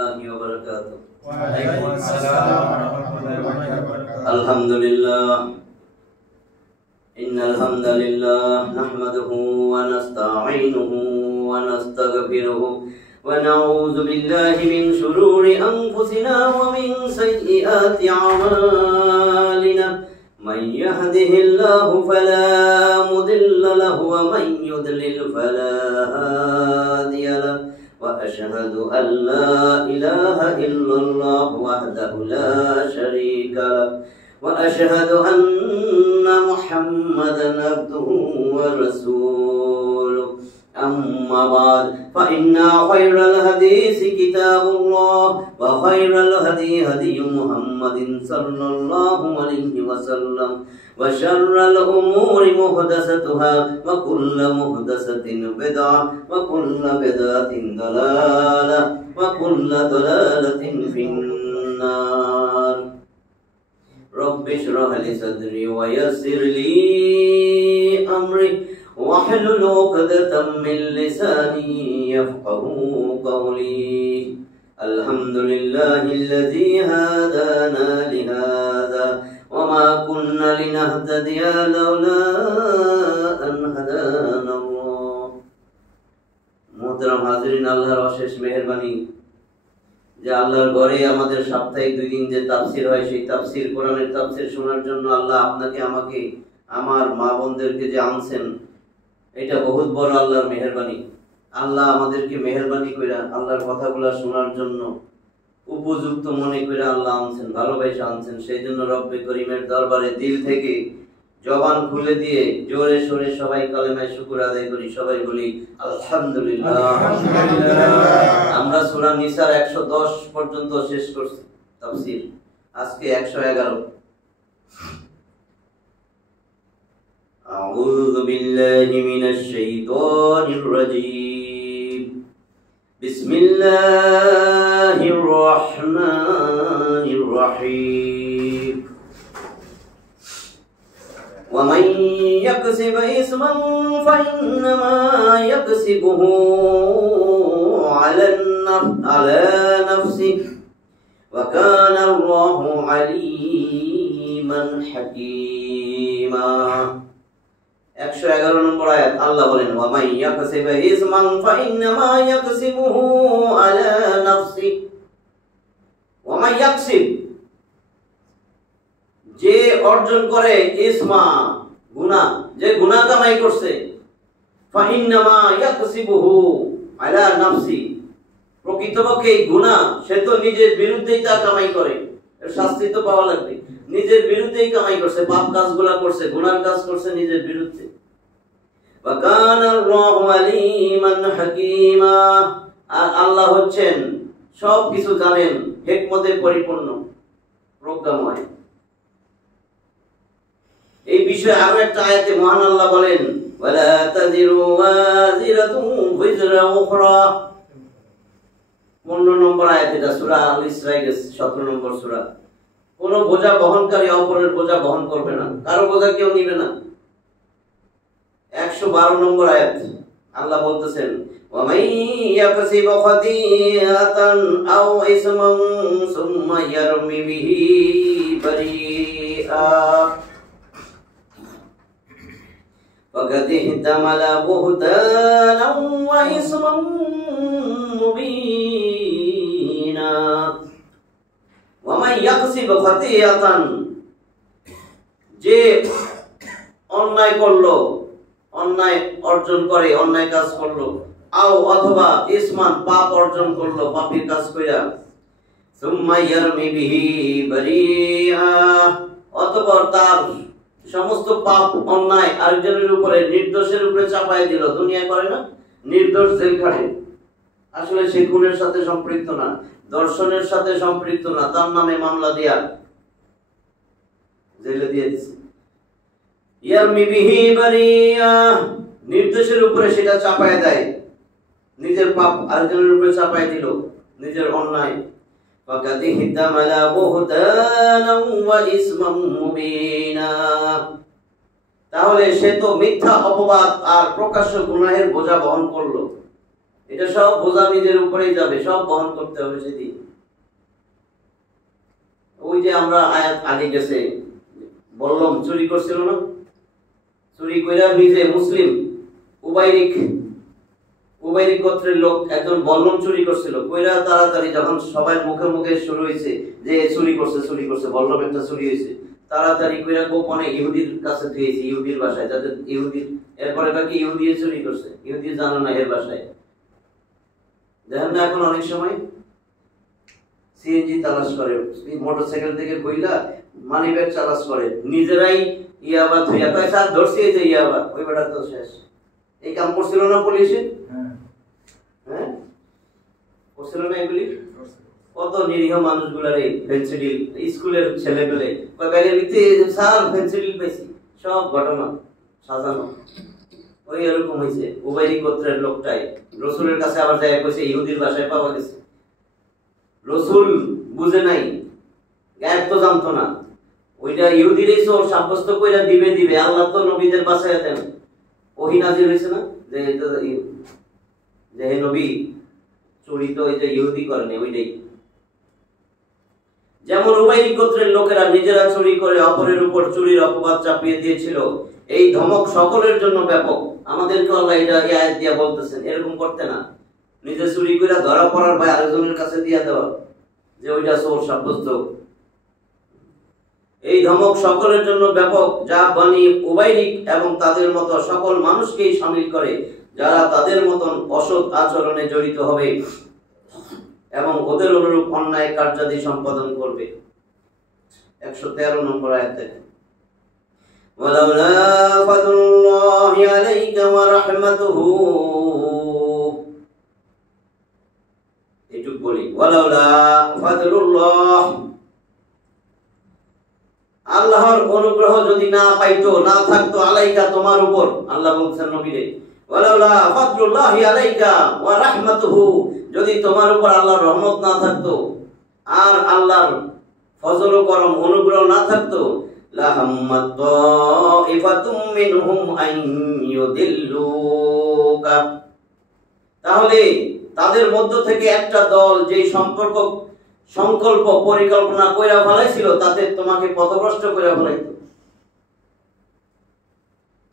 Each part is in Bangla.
warahmatullahi wabarakatuh. Waalaikumsalam warahmatullahi wabarakatuh. Alhamdulillah. Innal hamdalillah nahmaduhu wa nasta'inuhu wa nastaghfiruhu wa na'udzu billahi min shururi anfusina wa min sayyiati a'malina. Man yahdihillahu fala mudilla lahu wa man yudlil fala hadiya lahu. Wa ashhadu an la ilaha illallah wahdahu la syarika lahu. Wa ashhadu anna Muhammadan abduhu wa rasuluh. Amma ba'd, fa inna khairal hadisi kitabullah wa khairal hadi hadi Muhammadin sallallahu alaihi wasallam wa syarral umuri muhdatsatuha wa kullu muhdatsatin bid'ah wa kullu bid'atin dalalah wa kullu dalalatin finnar. Rabbi shrah li sadri wa yassir li amri wahlul 'uqdatam min lisani yafqahu qawli. Alhamdulillahilladzi hadana li hadza wa ma kunna linahtadiya laula an hadana Allah. Muhtaram hazirin, আল্লাহর অশেষ মেহেরবানি যে আল্লাহর ঘরে আমাদের সপ্তাহে 2 দিন যে তাফসীর হয়, সেই তাফসীর, কোরআনের তাফসীর শোনার জন্য আল্লাহ আপনাকে, আমাকে, আমার মা বোনদেরকে যে আনছেন, এটা বহুত বড় আল্লাহর মেহেরবানি। আল্লাহ আমাদেরকে মেহেরবানি কইরা আল্লাহর কথাগুলো শোনার জন্য উপযুক্ত মনে কইরা আল্লাহ আনছেন, ভালোবাসা আনছেন। সেই জন্য রব্বে করিমের দরবারে দিল থেকে জবান খুলে দিয়ে জোরে সোরে সবাই কালেমায়ে শুকর আদায় করি। সবাই বলি আলহামদুলিল্লাহ। আমরা সূরা নিসার 110 পর্যন্ত শেষ করছি তাফসীর, আজকে 111। আউযু বিল্লাহি মিনাশ শাইতানির রাজীম। বিসমিল্লাহির রহমানির রহিম। ومن يكسب إثما فإنما يكسبه على نفسه وكان الله عليما حكيما। 111 নম্বর আয়াত আল্লাহ বলেন ومن يكسب إثما فإنما يكسبه على نفسه। ومن يكسب, যে অর্জন করে, ইসমা গুনাহ, যে গুনাহ কামাই করছে, ফাইন্নামা ইয়াকসিবুহু আলা নাফসি, প্রকৃতপক্ষে এই গুনাহ সে তো নিজের বিরুদ্ধেই তা কামাই করে, এর শাস্তি তো পাওয়া লাগবে। নিজের বিরুদ্ধেই কামাই করছে, পাপ কাজগুলা করছে, গুনাহর কাজ করছে নিজের বিরুদ্ধে। ওয়া কানা আল্লাহু আলিমান হাকীমা, আর আল্লাহ হচ্ছেন সব কিছু জানেন, হিকমতে পরিপূর্ণ, প্রজ্ঞাময়। এই বিষয়ে আরো একটা আয়াতে মহান আল্লাহ বলেন ওয়ালা তাযিরু ওয়াজিরাতুন বিজরা উখরা। 15 নম্বর আয়াত, এটা সূরা আল ইসরা 17 নম্বর সূরা। কোন বোঝা বহনকারী অপরের বোঝা বহন করবে না, কারো বোঝা কেউ নিবে না। 112 নম্বর আয়াত আল্লাহ বলতেছেন ওয়া মান ইয়াকসিব খাতিআতান আও ইসমান সুম্মা ইয়ারমি বিহি বারিআ فقد احتمل بهتانا وإثما مبينا। ومن يكسب خطيئة, যে অন্যায় করলো, অন্যায় অর্জন করে, অন্যায় কাজ করলো, আও অথবা ইসমান, পাপ অর্জন করলো, পাপের কাজ কইরা, সুম্মা ইয়ারমি বিহি বারিআ, অতঃপর তার সমস্ত পাপ অন্যায় আরেকজনের উপরে, নির্দোষের উপরে চাপাই দিল। দুনিয়া করে না, নির্দোষ জেল খাটে, আসলে সে খুনের সাথে সম্পৃক্ত না, দর্শনের সাথে সম্পৃক্ত না, তার নামে মামলা দিয়া জেলে দিয়ে দিচ্ছে। ইয়ারমি বিহি বারিআ, নির্দোষের উপরে সেটা চাপায় দেয়, নিজের পাপ আরেকজনের উপরে চাপাই দিল, নিজের অন্যায়। ফাকাদ ইহতামালা বুহতানা ওয়া ইসমান মুবিনা, তাহলে সে তো মিথ্যা অপবাদ আর প্রকাশ্য গুনাহের বোঝা বহন করলো। এটা সব বোঝা নিজের উপরেই যাবে, সব বহন করতে হবে সেদিন। ওই যে আমরা আয়াত আগে গেছে, বললাম চুরি করছিল না, চুরি কইরা নিজে মুসলিম উবাইরিক গোত্রের লোক একজন বল্লম চুরি করছিল, কইরা তাড়াতাড়ি যখন সবাই মুখে মুখে শুরু হয়েছে যে চুরি করছে বল্লম একটা চুরি হয়েছে, তাড়াতাড়ি কইরা গোপনে ইহুদির কাছে দিয়েছে, ইহুদির বাসায়, যাদের ইহুদির এরপরে বাকি ইহুদি চুরি করছে, ইহুদি জানো না এর বাসায়। দেখেন না এখন অনেক সময় সিএনজি তালাশ করে, মোটরসাইকেল থেকে কইলা মানি ব্যাগ তালাশ করে, নিজেরাই ইয়াবা ধুইয়া কয় স্যার ধরছি যে ইয়াবা, ওই বেটা তো শেষ। এই কাম করছিল না পুলিশে? হ্যাঁ করছিল না এগুলি? কত নিরীহ মানুষগুলার এই ফেন্সিডিল, স্কুলের ছেলে পেলে কয় ব্যাগের ভিতরে স্যার ফেন্সিডিল পাইছি, সব ঘটনা সাজানো। ওই এরকম হয়েছে উবাইরি গোত্রের লোকটাই রসুলের কাছে আবার যায় কইছে ইহুদির বাসায় পাওয়া গেছে। রসুল বুঝে নাই, গায়েব তো জানতো না, ওইটা ইহুদিরই চোর সাব্যস্ত কইরা দিবে। আল্লাহ তো নবীদের বাসায় দেন, ওহী নাযিল হইছে না যে হে নবী চুরি তো ওই যে ইহুদি করেনি, ওইটাই। যেমন উবাইরি গোত্রের লোকেরা নিজেরা চুরি করে অপরের উপর চুরির অপবাদ চাপিয়ে দিয়েছিল, এই ধমক সকলের জন্য ব্যাপক। আমাদেরকে আল্লাহ এটা আয়াত দিয়া বলতেছেন এরকম করতে না, নিজে চুরি করে ধরা পড়ার ভয় আরেকজনের কাছে দিয়ে দেওয়া যে ওইটা চোর সাব্যস্ত। এই ধমক সকলের জন্য ব্যাপক, যা বনি উবাইরিক এবং তাদের মতো সকল মানুষকেই শামিল করে, যারা তাদের মতন অসৎ আচরণে জড়িত হবে এবং ওদের অনুরূপ অন্যায় কার্যাদি সম্পাদন করবে। 113 নম্বর আয়াত থেকে ওয়ালাউলা ফাদলুল্লাহি আলাইকা ওয়া রাহমাতুহু, এটুক বলি, ওয়ালাউলা ফাদলুল্লাহ, আল্লাহর অনুগ্রহ যদি না পাইতো, না থাকতো, আলাইকা তোমার উপর, আল্লাহ বলছেন নবীরে, ওয়ালাউলা ফাদলুল্লাহি আলাইকা ওয়া রাহমাতুহু, যদি তোমার উপর আল্লাহর রহমত না থাকতো আর আল্লাহর ফজল ও করম অনুগ্রহ না থাকতো, লাহাম্মাত তাইফাতুম মিনহুম আন ইউদিল্লুকা, তাহলে তাদের মধ্য থেকে একটা দল যে সংকল্প পরিকল্পনা কইরা ফেলাইছিল তাতে তোমাকে পথভ্রষ্ট কইরা ফেলাইতো।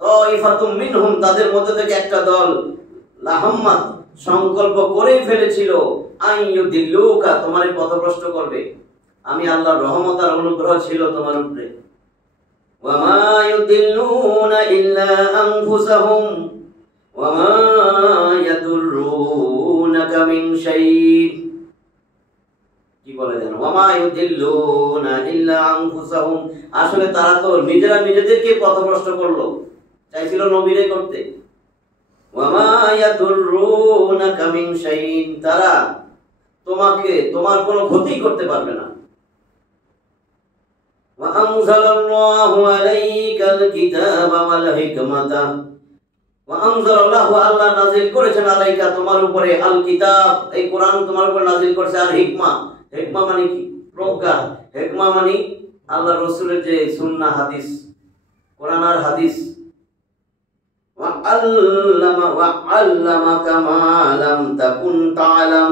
তাইফাতুম মিনহুম, তাদের মধ্য থেকে একটা দল, লাহাম্মাত সংকল্প করেই ফেলেছিল, আন ইউদিল্লুকা, তোমারে পথভ্রষ্ট করবে। আমি আল্লাহর রহমত আর অনুগ্রহ ছিল তোমার উপরে। ওয়া মা ইউদিল্লুনা ইল্লা আনফুসাহুম ওয়া মা ইয়াদুররুনাকা মিন শাই'ইন, কি বলে জানো, ওয়া মা ইউদিল্লুনা ইল্লা আনফুসাহুম, আসলে তারা তো নিজেরা নিজেদেরকে পথভ্রষ্ট করলো, চাইছিল নবীরে করতে। ওয়া মা ইয়াদুররুনাকা মিন শাই'ইন, তারা তোমার কোনো ক্ষতি করতে পারবে না। ওয়া আনজালাল্লাহু আলাইকাল কিতাবা ওয়াল হিকমাতা, ওয়া আনজালাল্লাহু, আল্লাহ নাযিল করেছেন, আলাইকা তোমার উপরে, আল কিতাব এই কোরআন তোমার উপর নাযিল করেছে, আর হিকমা, হিকমা মানে কি? প্রজ্ঞা। হিকমা মানে আল্লাহ রাসূলের যে সুন্নাহ হাদিস, কোরআন আর হাদিস। ওয়া আল্লামাকা মা লাম তাকুন তা'লাম,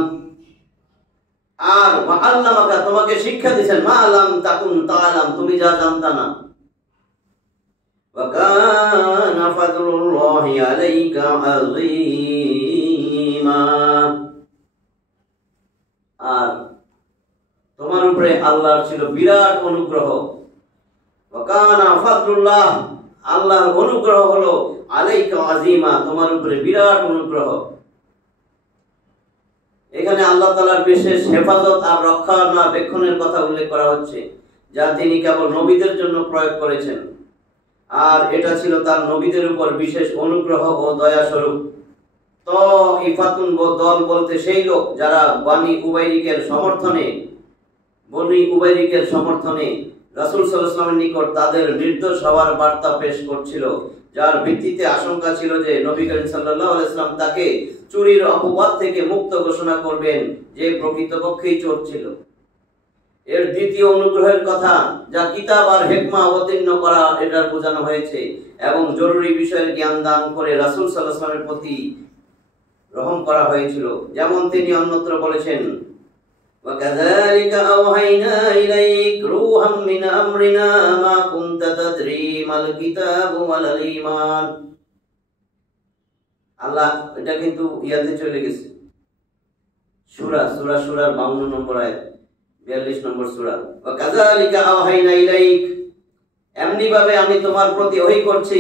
আর ওয়া আল্লামাকা তোমাকে শিক্ষা দিবেন, মা লাম তাকুন তা'লাম তুমি যা জানতা না। ওয়া কানা ফাদলুল্লাহি আলাইকা আযীমা, আর তোমার উপরে আল্লাহর ছিল বিরাট অনুগ্রহ। ওয়া কানা ফাদলুল্লাহ, আল্লাহর অনুগ্রহ হলো আলাইকা আযীমা, তোমার উপরে বিরাট অনুগ্রহ। এখানে আল্লাহ তাআলার বিশেষ হেফাজত আর রক্ষণাবেক্ষণের কথা উল্লেখ করা হচ্ছে, যা তিনি কেবল নবীদের জন্য প্রয়োগ করেছেন, আর এটা ছিল তার নবীদের উপর বিশেষ অনুগ্রহ ও দয়া স্বরূপ। তাইফাতুন দল বলতে সেই লোক যারা বনি উবাইরিকের সমর্থনে রাসূল সাল্লাল্লাহু আলাইহি ওয়াসাল্লামের নিকট তাদের নির্দোষ হওয়ার বার্তা পেশ করছিল, যার ভিত্তিতে আশঙ্কা ছিল যে নবী করিম সাল্লাল্লাহু আলাইহি ওয়াসাল্লাম তাকে চুরির অপবাদ থেকে মুক্ত ঘোষণা করবেন, যে প্রকৃতপক্ষেই চোর ছিল। এর দ্বিতীয় অনুগ্রহের কথা, যা কিতাব আর হিকমা অবতীর্ণ করা, এটার বোঝানো হয়েছে, এবং জরুরি বিষয়ের জ্ঞান দান করে রাসূল সাল্লাল্লাহু আলাইহি ওয়াসাল্লামের প্রতি রহম করা হয়েছিল। যেমন তিনি অন্যত্র বলেছেন, وَكَذَلِكَ أَوْحَيْنَا إِلَيْكَ رُوحًا مِنْ أَمْرِنَا مَا كُنْتَ تَدْرِي مَا الْكِتَابُ وَلَا الْإِيمَانُ। আল্লাহ এটা কিন্তু ইয়াতে চলে গেছে, সূরার 52 নম্বর আয়াত, 42 নম্বর সূরা। وَكَذَلِكَ أَوْحَيْنَا إِلَيْكَ, এমনি ভাবে আমি তোমার প্রতি ওহী করছি,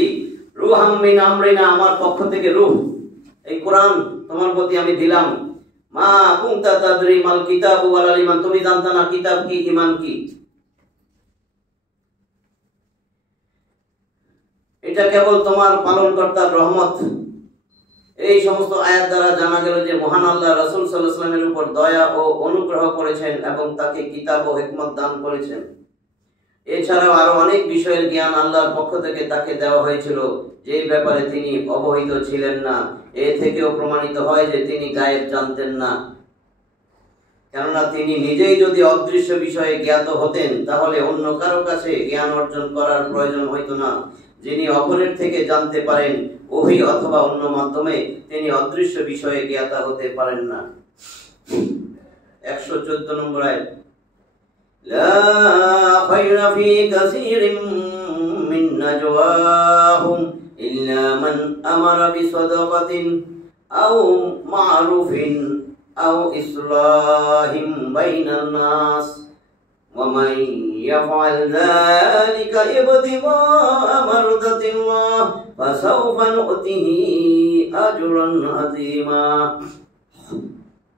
রূহাম মিন আমরিনা, আমার পক্ষ থেকে রূহ, এই কোরআন তোমার প্রতি আমি দিলাম। মা কুনতা তাদরি মাল কিতাবু ওয়াল ঈমান, তুমি জানতা না কিতাব কি, ঈমান কি। এটা কেবল তোমার পালনকর্তার রহমত। এই সমস্ত আয়াত দ্বারা জানা গেল যে মহান আল্লাহ রাসূল সাল্লাল্লাহু আলাইহি ওয়াসাল্লামের উপর দয়া ও অনুগ্রহ করেছেন এবং তাকে কিতাব ও হিকমত দান করেছেন। এছাড়াও আরো অনেক বিষয়ের জ্ঞান আল্লাহর পক্ষ থেকে তাকে দেওয়া হয়েছিল, যে ব্যাপারে তিনি অবহিত ছিলেন না। এ থেকেও প্রমাণিত হয় যে তিনি গায়েব জানতেন না, কেননা তিনি নিজেই যদি অদৃশ্য বিষয়ে জ্ঞাত হতেন তাহলে অন্য কারো কাছে জ্ঞান অর্জন করার প্রয়োজন হইত না। যিনি অপরের থেকে জানতে পারেন ওহী অথবা অন্য মাধ্যমে, তিনি অদৃশ্য বিষয়ে জ্ঞাতা হতে পারেন না। 114 নম্বর আয়াত, লা খায়রা ফি কাসীরিন মিন নাজওয়াহুম ইল্লা মান আমারা বিসাদাকাতিন আও মা'রুফিন আও ইসলাহিম বাইনান নাস ওয়া মান ইয়াফআল যালিকা ইবতিগা'a মারদাতিল্লাহ ফাসাওফা নু'তিহি আজরান আযীমা।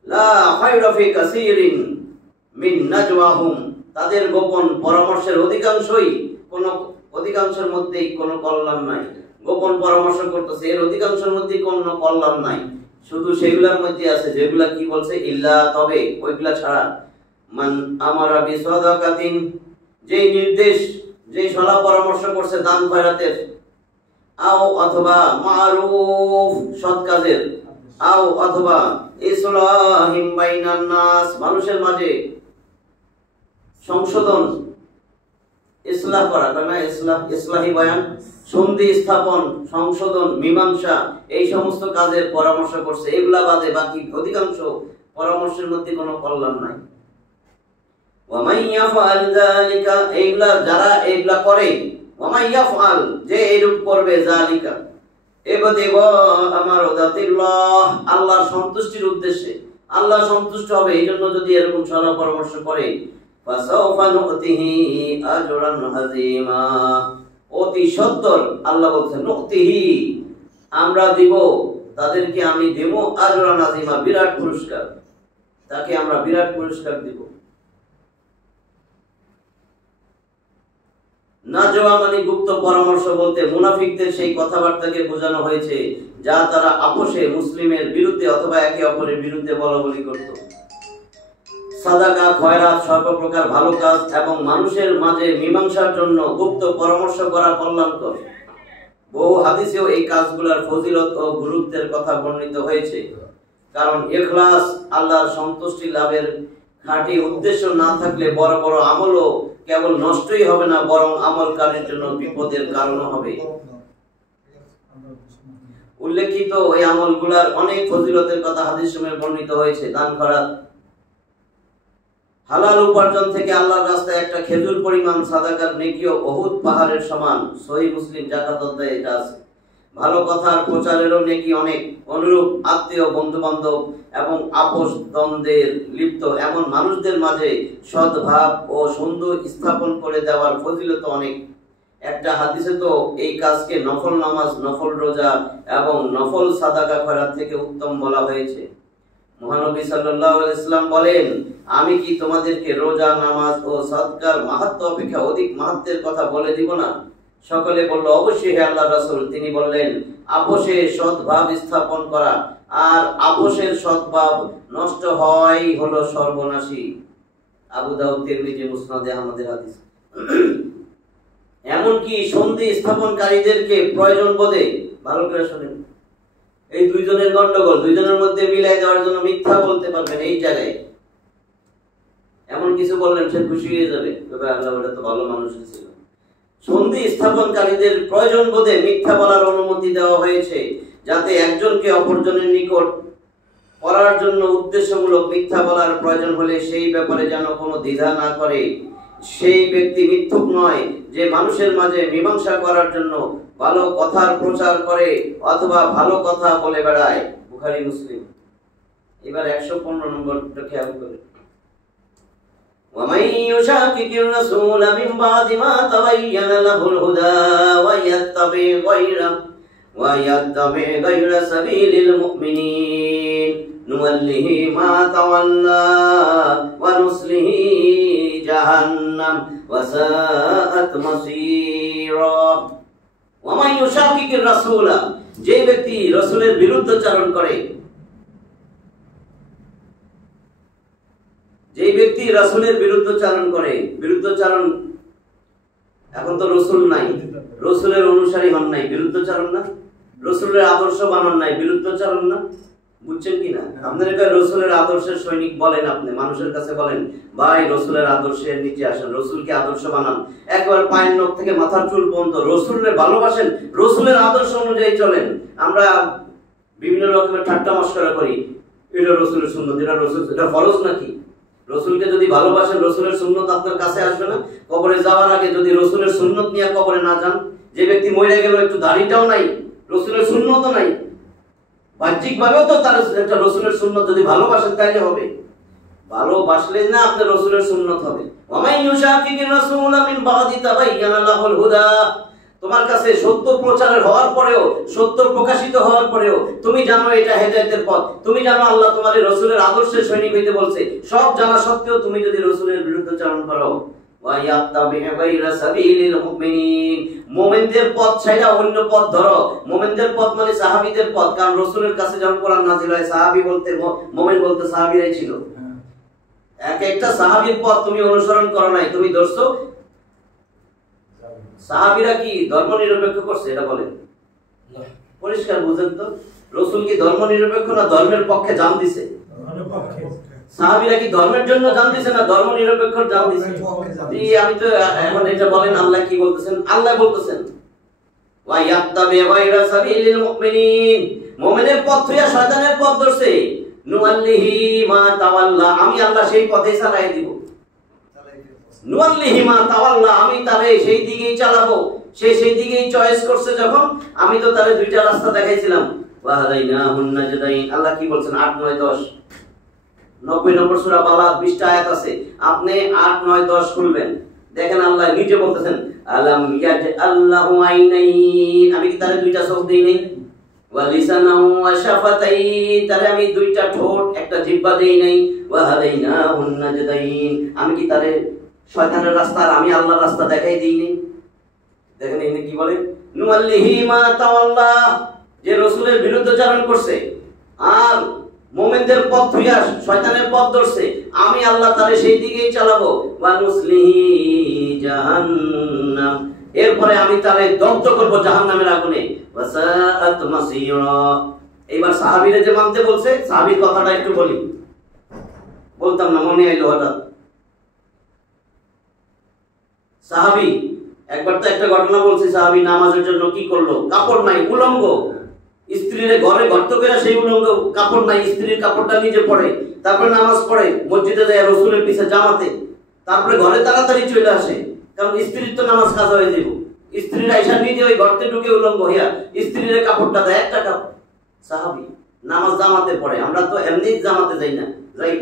লা খায়রা ফি কাসীরিন মিন নাজওয়াহুম, তাদের গোপন পরামর্শের অধিকাংশের মধ্যেই কোনো কল্যাণ নাই। গোপন পরামর্শ করতেছে, এর অধিকাংশের মধ্যে কোনো কল্যাণ নাই। শুধু সেগুলোর মধ্যে আছে যেগুলা কি বলছে, ইল্লা, তবে, ওইগুলা ছাড়া। মান আমারা বিসাদাকাতিন, যেই নির্দেশ, যেই সলা পরামর্শ করছে দান খয়রাতের, আও অথবা মারুফ, সৎ কাজের, আও অথবা ইসলাহিম বাইনান নাস, মানুষের মাঝে সংশোধন, ইসলাহ করা, ইসলাহি বয়ান, সন্ধি স্থাপন, সংশোধন, মীমাংসা, এই সমস্ত কাজের পরামর্শ করছে। এগুলা বাদে বাকি অধিকাংশ পরামর্শের মধ্যে কোনো কল্যাণ নাই। ওয়া মান ইয়াফআল যালিকা, এইগুলা যারা এইগুলা করে, ওয়া মান ইয়াফআল, যে এরূপ করবে, যালিকা ইবতিগা'a মারদাতিল্লাহ, আল্লাহর সন্তুষ্টির উদ্দেশ্যে, আল্লাহ সন্তুষ্ট হবে এই জন্য যদি এরকম সলা পরামর্শ করে, ফাসাওফা নু'তিহি আজরান আযীমা, অতি সত্বর আল্লাহ বলছেন, নু'তিহি, আমরা দিব, তাদেরকে আমি দেব, আজরান আযীমা, বিরাট পুরস্কার, তাকে আমরা বিরাট পুরস্কার দিব। নাজওয়া মানে গুপ্ত পরামর্শ বলতে মুনাফিকদের সেই কথাবার্তাকে বোঝানো হয়েছে যা তারা আপোষে মুসলিমের বিরুদ্ধে অথবা একে অপরের বিরুদ্ধে বলাবলি করত। সাদাকা, খয়রাত, সর্বপ্রকার ভালো কাজ এবং মানুষের মাঝে মীমাংসার জন্য গুপ্ত পরামর্শ করা কল্যাণকর। বহু হাদিসেও এই কাজগুলোর ফজিলত ও গুরুত্বের কথা বর্ণিত হয়েছে। কারণ ইখলাস, আল্লাহর সন্তুষ্টি লাভের খাঁটি উদ্দেশ্য না থাকলে বড় বড় আমলও কেবল নষ্টই হবে না, বরং আমলকারীর জন্য বিপদের কারণ হবে। উল্লেখিত ওই আমলগুলার অনেক ফজিলতের কথা হাদিসে বর্ণিত হয়েছে। দান খয়রাত, হালাল উপার্জন থেকে আল্লাহর রাস্তায় একটা খেজুর পরিমাণ সাদাকার নেকিও উহুদ পাহাড়ের সমান। সহিহ মুসলিম জাকাত অধ্যায়ে এটা আছে। ভালো কথার প্রচারেরও নেকি অনেক। অনুরূপ আত্মীয়, বন্ধু বান্ধব এবং আপোষ দ্বন্দ্বের লিপ্ত এমন মানুষদের মাঝে সদ্ভাব ও সুন্দর স্থাপন করে দেওয়ার ফজিলত অনেক। একটা হাদিসে তো এই কাজকে নফল নামাজ, নফল রোজা এবং নফল সাদাকা খয়রাত থেকে উত্তম বলা হয়েছে। মহানবী সাল্লাল্লাহু আলাইহি ওয়াসাল্লাম বলেন, আমি কি তোমাদেরকে রোজা, নামাজ ও সাদকার মাহাত্ম্য অপেক্ষা অধিক মাহাত্ম্যের কথা বলে দিব না? সকলে বলল, অবশ্যই হে আল্লাহর রাসূল। তিনি বললেন, আপোষে সদ্ভাব স্থাপন করা, আর আপোষের সদ্ভাব নষ্ট হয় হলো সর্বনাশী। আবু দাউদ, তিরমিজি, মুসনাদে আহমদের হাদিস। এমনকি সন্ধি স্থাপনকারীদেরকে প্রয়োজন বোধে, ভালো করে শুনেন, এই দুইজনের গন্ডগোল, দুইজনের মধ্যে মিলাই দেওয়ার জন্য মিথ্যা বলতে পারবেন এই জায়গায়, এমন কিছু বললেন সে খুশি হয়ে যাবে, তবে আল্লাহ ওটা তো ভালো মানুষ ছিল। সন্ধি স্থাপনকারীদের প্রয়োজন বোধে মিথ্যা বলার অনুমতি দেওয়া হয়েছে, যাতে একজনকে অপরজনের নিকট করার জন্য উদ্দেশ্যমূলক মিথ্যা বলার প্রয়োজন হলে সেই ব্যাপারে যেন কোনো দ্বিধা না করে। সেই ব্যক্তি মিথ্যুক নয় যে মানুষের মাঝে মীমাংসা করার জন্য ভালো কথার প্রচার করে অথবা ভালো কথা বলে বেড়ায়। বুখারী মুসলিম। এবার 115 নম্বরটা খেয়াল করে। ومن يشاقق الرسول من بعد ما تبين له الهدى ويتبع غير سبيل المؤمنين نوله ما تولى ونصله جهنم وساءت مصيرا ومن يشاقق الرسول যে ব্যক্তি রাসূলের বিরুদ্ধাচরণ করে, যে ব্যক্তি রাসূলের বিরুদ্ধাচরণ করে, বিরুদ্ধাচরণ এখন তো রাসূল নাই, রাসূলের অনুসারী হন নাই, বিরুদ্ধাচরণ না? রাসূলের আদর্শ বানান নাই, বিরুদ্ধাচরণ না? বুঝছেন কি না? আপনাদের কাছে রাসূলের আদর্শের সৈনিক বলেন, আপনি মানুষের কাছে বলেন ভাই রাসূলের আদর্শের নিচে আসেন, রাসূলকে আদর্শ বানান, একবার পায়ের নখ থেকে মাথার চুল পর্যন্ত রাসূলকে ভালোবাসেন, রাসূলের আদর্শ অনুযায়ী চলেন। আমরা বিভিন্ন রকমের ঠাট্টা মশকরা করি, এটা রাসূলের সুন্নাত, এটা রাসূল, এটা ফরজ নাকি? রাসূলকে যদি ভালোবাসেন রাসূলের সুন্নাত আপনার কাছে আসবে না? কবরে যাওয়ার আগে যদি রাসূলের সুন্নাত নিয়ে কবরে না যান, যে ব্যক্তি মরে গেল একটু দাড়িটাও নাই, রাসূলের সুন্নাতও নাই, বাহ্যিক ভাবেও তো তার একটা রাসূলের সুন্নাত যদি ভালোবাসেন তাইলে হবে, ভালোবাসলে না আপনার রাসূলের সুন্নাত হবে। ওয়ামাই ইউশাকিকির রাসূলা মিন বাদি তাবায়্যানা লাহুল হুদা, তোমার কাছে সত্য প্রচারের হওয়ার পরেও, সত্য প্রকাশিত হওয়ার পরেও তুমি জানো এটা হেদায়েতের পথ, তুমি জানো আল্লাহ তোমাদের রাসূলের আদর্শের সৈনিক হইতে বলছে, সব জানা সত্ত্বেও তুমি যদি রাসূলের বিরুদ্ধাচরণ করো, ওয়া ইয়াত্তাবি'ু গায়রা সাবিলিল মুমিনিন, মুমিনদের পথ ছাইড়া অন্য পথ ধরো। মুমিনদের পথ মানে সাহাবীদের পথ, কারণ রাসূলের কাছে যখন কোরআন নাযিল হয় সাহাবী বলতে, মুমিন বলতে সাহাবীরাই ছিল। এক একটা সাহাবীর পথ তুমি অনুসরণ করো নাই, তুমি ধরছো। সাহাবীরা কি ধর্ম নিরপেক্ষ করছে এটা বলেন? পরিষ্কার বুঝেন তো, রাসূল কি ধর্ম নিরপেক্ষ না ধর্মের পক্ষে জান দিছে? সাহাবীরা কি ধর্মের জন্য জান দিছে না ধর্ম নিরপেক্ষর জান দিছে? আমি তো এখন এটা বলেন আল্লাহ কি বলতেছেন? আল্লাহ বলতেছেন ওয়া ইয়াত্তাবি গায়রা সাবিলিল মুমিনিন, মুমিনের পথ হইয়া শয়তানের পথ ধরছে, নুআল্লিহি মা তাওয়াল্লা, আমি আল্লাহ সেই পথে চালাই দিব। নুআল্লিহি মা তাওয়াল্লা, আমি তারে সেই দিকেই চালাবো, সে সেই দিকেই চয়েস করছে যখন, আমি তো তারে দুইটা রাস্তা দেখাইছিলাম। ওয়া হাদাইনাহুন নাজদাইন, আল্লাহ কি বলছেন? 8, 9, 10 90 নম্বর সূরা বালাদ 20টা আয়াত আছে, আপনি 8, 9, 10 খুলবেন, দেখেন আল্লাহ নিজে বলতেছেন আলাম ইয়াজআল্লাহু আইনাইন, আমি কি তারে দুইটা চোখ দেই নাই? ওয়া লিসানাও ওয়া শাফাতাইন, তারে আমি দুইটা ঠোঁট একটা জিহ্বা দেই নাই? ওয়া হাদাইনাহুন নাজদাইন, আমি কি তারে শয়তানের রাস্তা আর আমি আল্লাহর রাস্তা দেখাই দেই নাই? দেখেন এখানে কি বলে, নুআল্লিহি মা তাওয়াল্লা, যে রাসূলের বিরুদ্ধাচরণ করছে আর মুমিনদের পথ ধুইয়া শয়তানের পথ ধরছে, আমি আল্লাহ তারে সেই দিকেই চালাবো। ওয়া নুসলিহি জাহান্নাম, এরপরে আমি তারে দগ্ধ করব জাহান্নামের আগুনে। ওয়াসাআত মাসীরা, এইবার সাহাবীরা যে মানতে বলছে, সাহাবীর কথাটা একটু বলি, বলতাম না মনে আইলো হঠাৎ। সাহাবী একবার তো একটা ঘটনা বলছি, সাহাবী নামাজের জন্য কি করলো, কাপড় নাই, উলঙ্গ, স্ত্রীর ঘরে গর্ত করে সেই উলঙ্গ, কাপড় নাই, স্ত্রীর কাপড়টা নিজে পড়ে, তারপরে নামাজ পড়ে, মসজিদে যায় রাসূলের পিছে জামাতে, তারপরে ঘরে তাড়াতাড়ি চলে আসে, কারণ স্ত্রীর তো নামাজ কাজা হয়ে যাবে। স্ত্রীর আয়সা নিজে ওই গর্তে ঢুকে উলঙ্গ হইয়া স্ত্রীর কাপড়টা দেয়, একটা কাপড়। সাহাবী নামাজ জামাতে পড়ে, আমরা তো এমনি জামাতে যাই না, যাই।